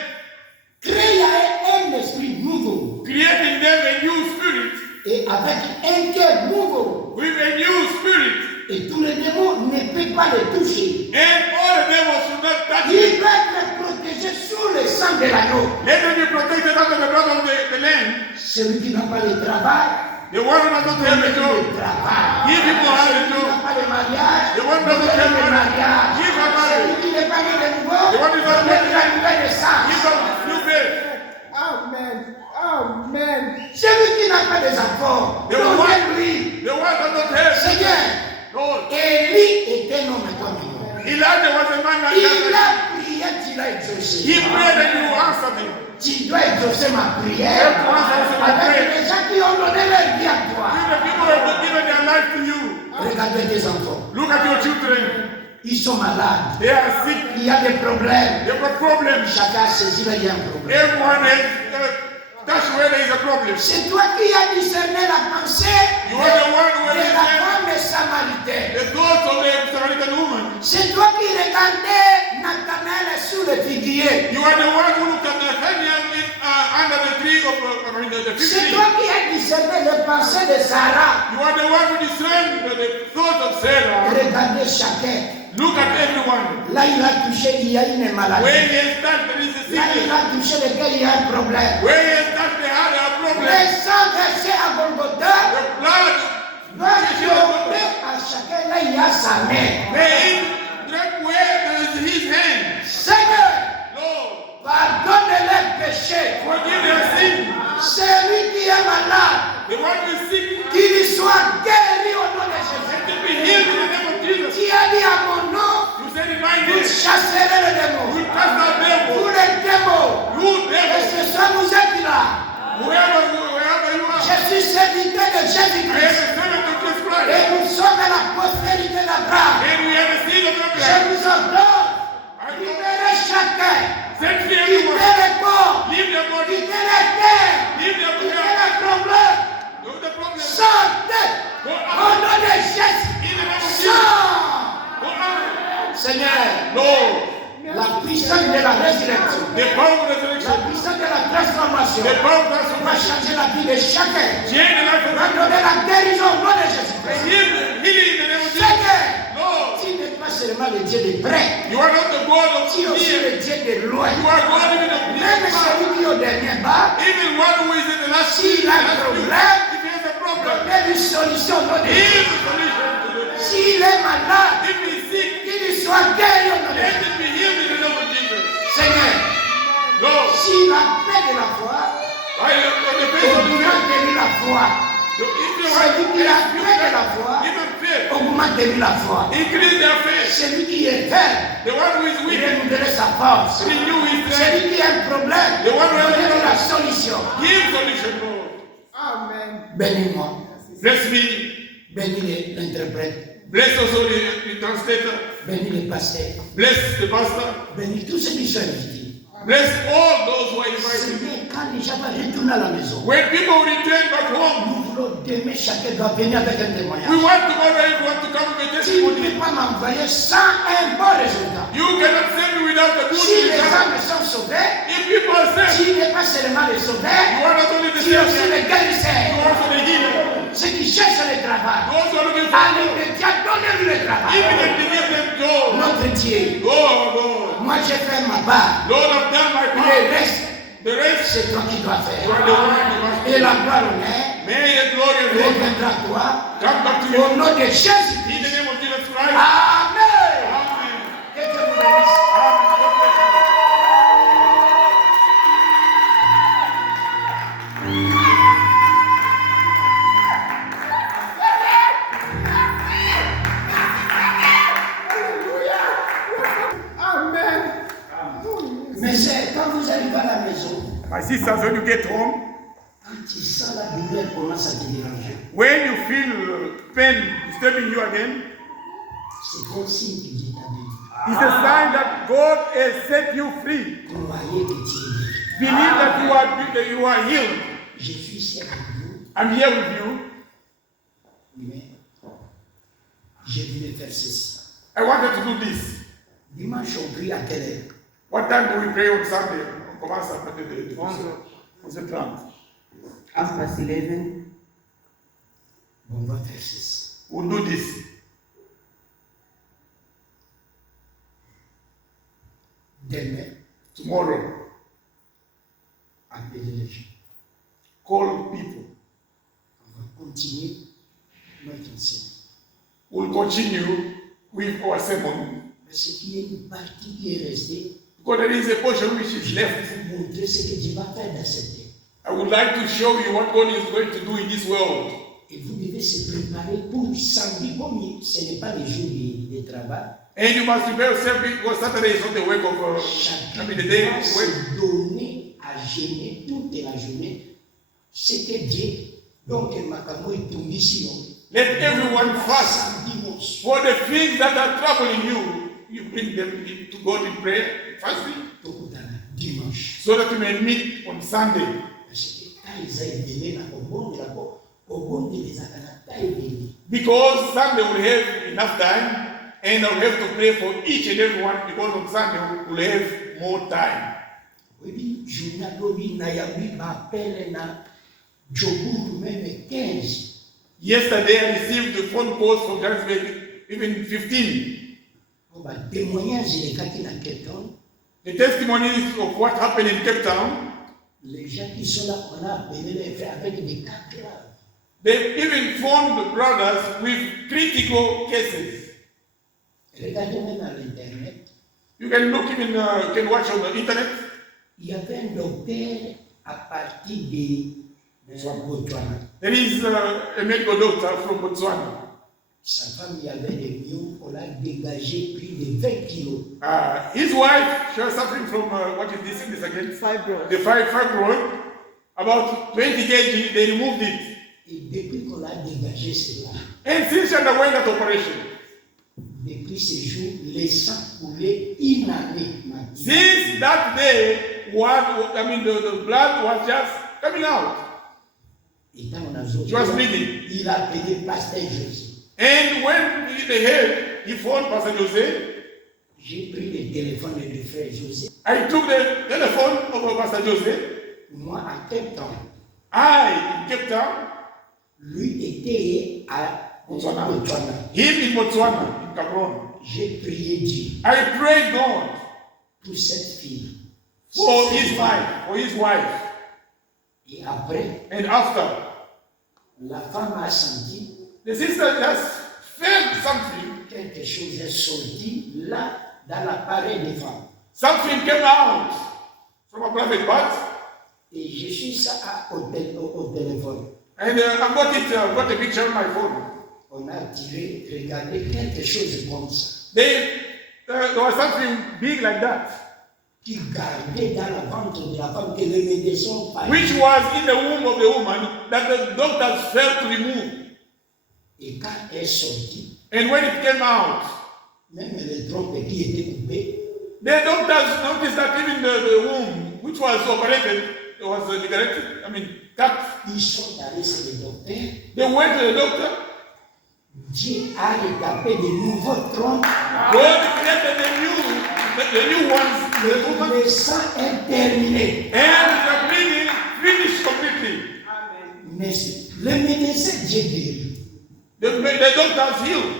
Créer un esprit nouveau creating them a new spirit, et avec un cœur nouveau. with a new spirit, Et tous les démons ne peuvent pas le toucher. and all the devils should not touch Il him. doit être protégé sous le sang de l'agneau. Let them be protected under the blood of the Lamb. Celui qui n'a pas le travail, The one who does not have a job, le travail. give people have a Celui qui n'a job. pas de mariage, The one who does not have le money, mariage. give a Celui marriage. qui n'est pas né de nouveau, The one who does not donne la nouvelle Give naissance. them new birth. Amen. Amen. Celui qui n'a pas des enfants, The one, donnez-lui. the one does not have. Seigneur, Lord, Élie était un homme comme nous. Elijah was a man like Il that. a prié, tu l'as exaucé. He prayed and you answered him. Tu dois exaucer ma prière avec les gens qui ont donné leur vie à toi. Give the people who have given their life to you. Regardez tes enfants. Look at your children. Ils sont malades. They are sick. Il y a des problèmes. They've got problems. Chacun a saisi là, il y a un problème. Everyone has, that's where there is a problem. C'est toi qui as discerné la pensée You are the one who de has la discerned femme samaritaine. the thoughts of the Samaritan woman. C'est toi qui regardais Nathanaël sous le figuier. You are the one who looked at Nathaniel under the tree of the fig C'est tree. toi qui as discerné les pensées de Sarah. You are the one who discerned the thoughts of Sarah. Regardez chacun. Look at everyone. Là, il a touché, il y a une maladie. Where he has touched, there is a Là, il sickness. a touché lequel il y a un problème. Where he has touched, they had a problem. Le sang versé à Golgotha The blood, doit tomber à chacun. Là, il y a sa main. may drink where there is his hand. Seigneur, Lord, pardonne leurs péchés. forgive their sin. Celui qui est malade, The one who is sick, qu'il soit guéri au nom de Jésus. let him be healed in the name of Jesus. Tu as dit à mon nom, You said in my vous name, chasserez le you démon. cast out Vous devils. les démons. You Et devils, ce soir, vous êtes là. wherever you are. Je suis serviteur de I am Jésus-Christ. a servant of Jesus Christ. Et nous sommes la postérité d'Abraham. And we are the seed of Je Abraham. vous ordonne, I libérez chacun. set free everyone. Quittez les corps. Leave their body. Quittez les terres. Leave their Quittez body. les problèmes. Do the problem. Sortez. Go Au out. nom de Jésus. In the name of Jesus. Sors. Go out. Seigneur, Lord, la puissance de la résurrection, the power of la resurrection, puissance de la transformation the power of va transformation, changer la vie de chacun. change the life of Va man. donner la guérison au nom de Jésus-Christ. Healing in the name of Jesus. Seigneur, Lord, tu n'es pas seulement le Dieu de près, you are not the God of tu es aussi fear. le Dieu de loin. You are God even of Même near. celui qui est au dernier bas, Even one who is in the last S'il a un problème, If he has a problem, donnez une solution. Non, he is the solution to the s'il est malade, If he is sick, qu'il soit guéri au nom de let Jésus. it be healed in the name of Jesus. Seigneur, Lord, s'il a paix de la foi, I am on the face of the augmentez-lui la foi. If you Celui qui a have paix de la foi, give them faith, augmentez-lui la foi. increase their faith. Celui qui est faible, The one who is il weak, renouveler sa force. renew his strength. Celui qui a un problème, The one who has a donnez-lui la problem, solution. give solution, Lord. Amen. Bénis-moi. Bless me. Bénis l'interprète. Bless also the translator. Bénis les pasteurs. Bless the pastor. Bénis tous ceux qui sont invités. Bless all those who are invited. Seigneur, quand les gens vont retourner à la maison, When people return back home, nous voulons demain, chacun doit venir avec un we témoignage. want tomorrow everyone to come with a Tu ne testimony. peux pas m'envoyer sans un bon résultat. You cannot send me without a good Si les result. âmes sont sauvées, If people are saved, tu n'es pas seulement les sauvés, you are not only the tu es aussi saved, les you guérisseurs. are also the healer. Ceux qui cherchent le travail, Those who are looking à for l'immédiat, donnez-lui le travail. immediately give them joy. Notre Dieu, Oh Lord, moi j'ai fait ma part. Lord, I've done my Le part. reste, The rest, c'est toi qui dois you are the faire. one who must Et do. la gloire honneur May your glory and honor reviendra à toi. come back to you. Au nom de Jésus. In the name of Jesus Christ. Amen. Amen. Que Dieu vous bénisse. Amen. God bless you. Amen. Mais c'est quand vous arrivez à la maison, My sisters, when you get home, quand tu sens la douleur commence à te déranger, when you feel pain disturbing you again, c'est bon signe que Dieu t'a béni. it's a sign that God has set you free. Croyez que tu es guéri. Believe that you are healed. Je suis ici avec vous, I'm here with you. mais je voulais faire ceci. I wanted to do this. Dimanche, on prie à quelle heure? What time do we pray on Sunday? On commence à partir de 11h30. 11:30. On va faire ceci. We'll do this. Demain, Tomorrow, appelez les gens. call people. On va continuer notre enseignement. We'll continue with our sermon. Parce qu'il y a une partie qui est restée Because there is a portion which is left. pour vous montrer ce que Dieu va faire dans cette terre. I would like to show you what God is going to do in this world. Et vous devez se préparer pour samedi, comme ce n'est pas le jour de travail. And you must prepare yourself because Saturday is not the work of, Chacun the day doit of work. se donner à gêner toute la journée ce que Dieu, donc Makamo est tombé ici. Let everyone fast Samedi, dimanche. for the things that are troubling you. You bring them to God in prayer, fasting, Tokutana, dimanche. so that you may meet on Sunday. Parce que quand ils aient donné la obonde, les akana taille béni. Because Sunday will have enough time, and I'll have to pray for each and every one. Because on Sunday we'll have more time. Oui, journal lobi na yabi ba pele na joburu même 15. Yesterday I received the phone calls from Johannesburg, even 15. On va témoigner de kaki na Keton. The testimonies of what happened in Cape Town. Les gens qui sont là, on a appelé les frères avec des cas graves. They even phoned the brothers with critical cases. Regardez même à l'internet. You can look even, you can watch on the internet. Il y avait un docteur à partir de Botswana. There is a medical doctor from Botswana. Sa femme y avait des millions, on l'a dégagé plus de 20 kilos. His wife, she was suffering from, what is this sickness again? Fibroid. The fibroid. About 20 kg, they removed it. Et depuis qu'on l'a dégagé cela, And since she underwent that operation, depuis ce jour, les sangs coulaient une année. since that day, the blood was just coming out. Et quand on a zone, She was bleeding. il a appelé Pasteur José. And when they heard, he phoned Pastor Jose. J'ai pris le téléphone du frère José. I took the telephone of Pastor Jose. Moi, à Cape Town, I, in Cape Town, lui était à Botswana. Botswana. Him in Botswana, in Cameroon. J'ai prié Dieu I prayed God pour cette fille. for his wife, Et après, And after, la femme a senti the sister just felt something. quelque chose est sorti là, dans l'appareil des femmes. Something came out from a private part. Et je suis ça au téléphone. And I've got a picture on my phone. On a tiré, regardé quelque chose comme ça, There was something big like that, qui gardait dans le ventre de la femme que les médecins pas. which was in the womb of the woman that the doctors failed to remove. Et quand elle est sortie, And when it came out, même les trompes qui étaient coupées, the doctors noticed that even the womb, which was operated, was liberated, cut. ils sont allés chez les docteurs. They went to the doctor. Dieu a rétabli de nouveaux trompes. God created the new ones, the woman, Le sang est terminé. and the bleeding finished completely. Mais le médecin, Dieu guérit. The doctors healed.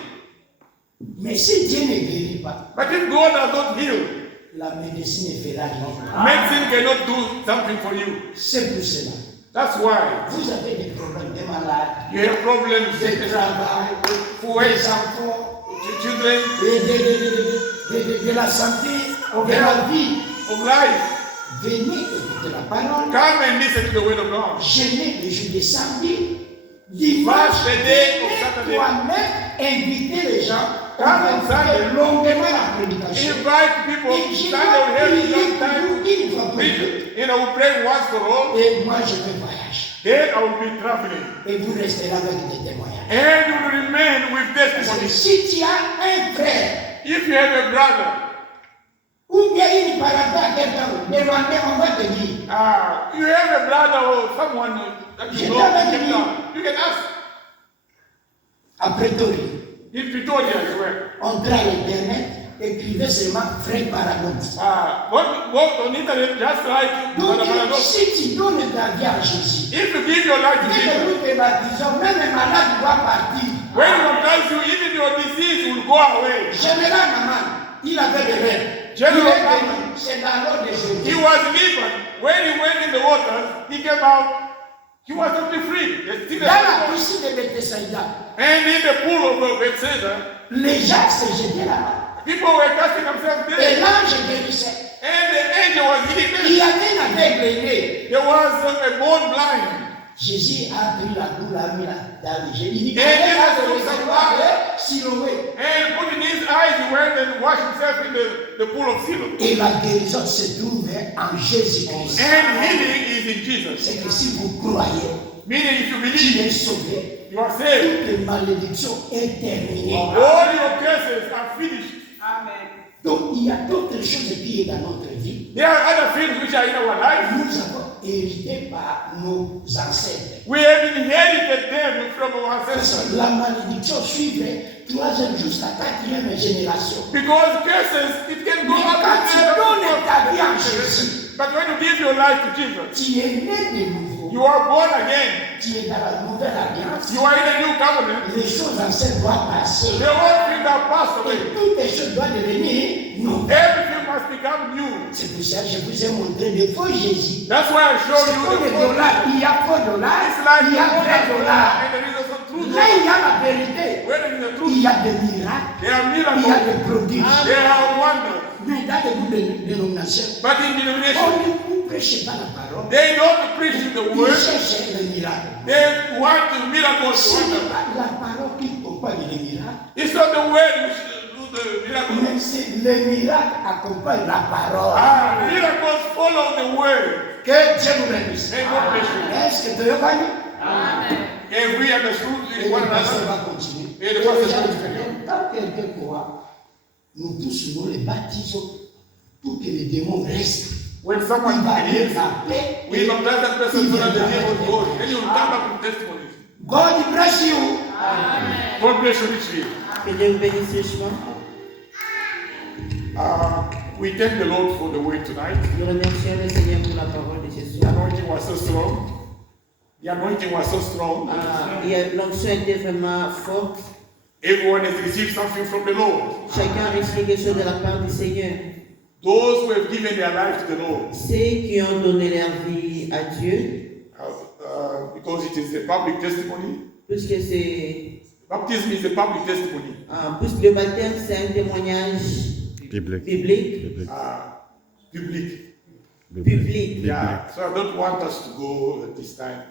Mais si Dieu ne guérit pas, But if God has not healed, la médecine ne fera rien. medicine cannot do something for you. C'est pour cela. That's why Vous avez des problèmes de malades, you have problems de with travail, des enfants, children, de la santé, de la vie. of life. Venez écouter la parole. Come and listen to the word of God. Jeûnez le jour de samedi. Dimanche, Fast the day of Saturday. toi-même, inviter les gens. On Come va on faire Sunday. longuement la prédication. Invite people. Et je Sunday will vais have prier some pour time vous to une fois pour preach toutes. it. And I will pray once for all. Et moi, je vais voyager. Then I will be traveling. Et vous resterez avec des témoignages. And you will remain with Parce que testimony. si tu as un frère, If you have a brother, ou bien une parenté à quelqu'un, demandez, on va te dire. you have a brother or someone that you know, you can ask. À Pretoria, In Pretoria as well. entrez à l'internet, écrivez seulement frère Paragon. Go on internet, just like Donc, Brother Paradox. si tu donnes ta vie à Jésus, If you give your life to dès que Jesus, nous te baptisons, même un malade doit partir. when you baptize you, even your disease will go away. Général Naman, il avait des rêves. Général Il est Naaman. venu, c'est dans l'ordre de He Jésus. was living. When he went in the waters, he came out. He was totally free. Still Dans la alive. piscine de Bethsaïda, And in the pool of Bethesda, les gens se jetaient là-bas. people were casting themselves Et there. l'ange guérissait. And the angel was healing Il y them. avait un aveugle né. There was a born blind. Jésus a pris la boule, a mis la dans les yeux. Il dit, Et allez il là a dans le fait réservoir ça. de Siloé. And putting his eyes, he went and washed himself in the pool of Siloam. Et la guérison se trouve en Jésus-Christ. And healing is in Jesus. C'est que si vous croyez Meaning, if you qu'il believe, est sauvé, you are saved. toute malédiction est terminée. All your curses are finished. Donc il y a d'autres choses qui sont dans notre vie. There are other things which are in our life. Nous avons hérité par nos ancêtres. We have inherited them from our Parce ancestors. que la malédiction suivrait 3e jusqu'à 4e génération. Because curses, it can go Mais up quand tu donnes ta vie en to Jésus, But when you give your life to Jesus, tu es né de nouveau. you are born again. Tu es dans la nouvelle alliance. You are in a new covenant. Les choses anciennes doivent passer. The old things are passed away. Et toutes les choses doivent devenir nouvelles. Everything must become new. C'est pour ça que je vous ai montré le faux Jésus. That's why I showed C'est you comme the les faux. dollars. Il y a faux dollars, It's like il y a vrai dollars. and there is also truth. Là, il y a la vérité. Where there is the Il truth, y a des miracles. there are Il y a miracles. des prodiges. There are wonders. Mais dans les groupes de dénominations, But in denomination, on ne prêche pas la parole. they don't preach the Ils word. cherchent les miracles. They want the miracles. Ce n'est pas la parole qui accompagne les miracles, It's not the word which do the miracles. mais c'est les miracles accompagnent la parole. Miracles follow the word. Que Dieu nous bénisse. And God bless you. Est-ce que tu as compris? And we understood Et in one le pasteur another. va continuer. Et le Et pasteur les gens va disent, continuer. quand quelqu'un croit, nous tous nous les baptisons pour que les démons restent. When Il someone va aller believes, la paix. we baptize that person Il so that the viendra name avec of des God. Then témoignages. you will come back with testimonies. God bless you. God bless you richly. Que Dieu vous bénisse richement. We thank the Lord for the word tonight. Nous remercions le Seigneur pour la parole de Jésus. The anointing was so strong. The anointing was so strong. L'onction était vraiment forte. Everyone has received something from the Lord. Chacun a reçu quelque chose de la part du Seigneur. Those who have given their life to the Lord, Ceux qui ont donné leur vie à Dieu, it is a public testimony. puisque c'est, Baptism is a public testimony. puisque le baptême c'est un témoignage Biblique. biblique, Public. public. Yeah. So I don't want us to go at this time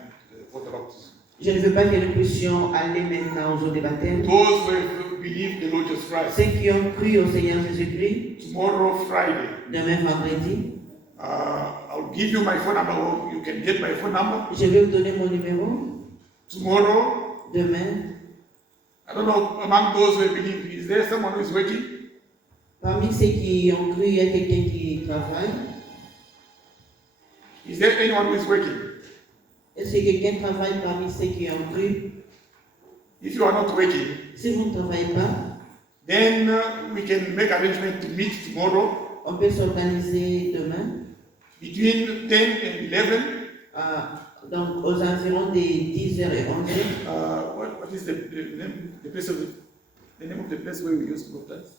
for the baptism. Je ne veux pas que nous puissions aller maintenant aux eaux des baptêmes. Those who believe the Lord Jesus Christ, Ceux qui ont cru au Seigneur Jésus-Christ, tomorrow, Friday, demain vendredi, I'll give you my phone number. You can get my phone number. je vais vous donner mon numéro. Tomorrow, Demain, I don't know, among those who believe, is there someone who is working? parmi ceux qui ont cru, il y a quelqu'un qui travaille. Is there anyone who is working? Est-ce que quelqu'un travaille parmi ceux qui ont cru? If you are not working, Si vous ne travaillez pas, then we can make arrangement to meet tomorrow on peut s'organiser demain, between 10 and 11. donc aux environs des 10h et 11h. What is the name, the place of the name of the place where we used to baptize?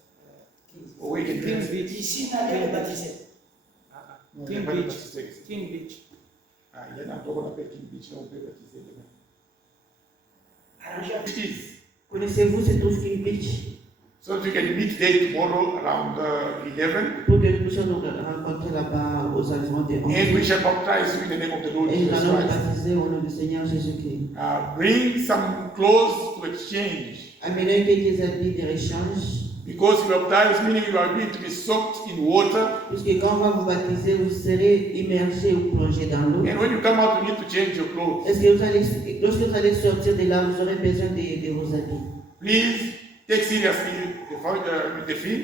Or where you can Kings Beach. Ici, on a baptisé. No, King never Beach. baptized. King Beach. Il y en a encore on appelle King Beach, là on peut baptiser demain. Arrangez. It is. Connaissez-vous ce trouve King Beach? So you can meet there tomorrow around 11, Pour que nous puissions nous rencontrer là-bas aux environs des 11h. and we shall baptize you in the name of the Lord Et nous Jesus allons Christ. baptiser au nom du Seigneur Jésus-Christ. Bring some clothes to exchange, Amenez quelques habits de rechange, because you baptize, meaning you are going to be soaked in water, puisque quand on va vous baptiser, vous serez immergé ou plongé dans l'eau. and when you come out, you need to change your clothes. Est-ce que vous allez, lorsque vous allez sortir de là, vous aurez besoin de vos habits? Please take seriously the thing.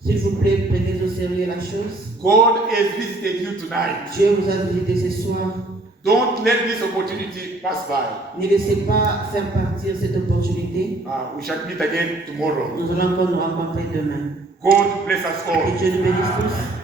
S'il vous plaît, prenez au sérieux la chose. God has visited you tonight. Dieu vous a visité ce soir. Don't let this opportunity pass by. Ne laissez pas faire partir cette opportunité. We shall meet again tomorrow. Nous allons encore nous rencontrer demain. God bless us all. Que Dieu nous bénisse tous.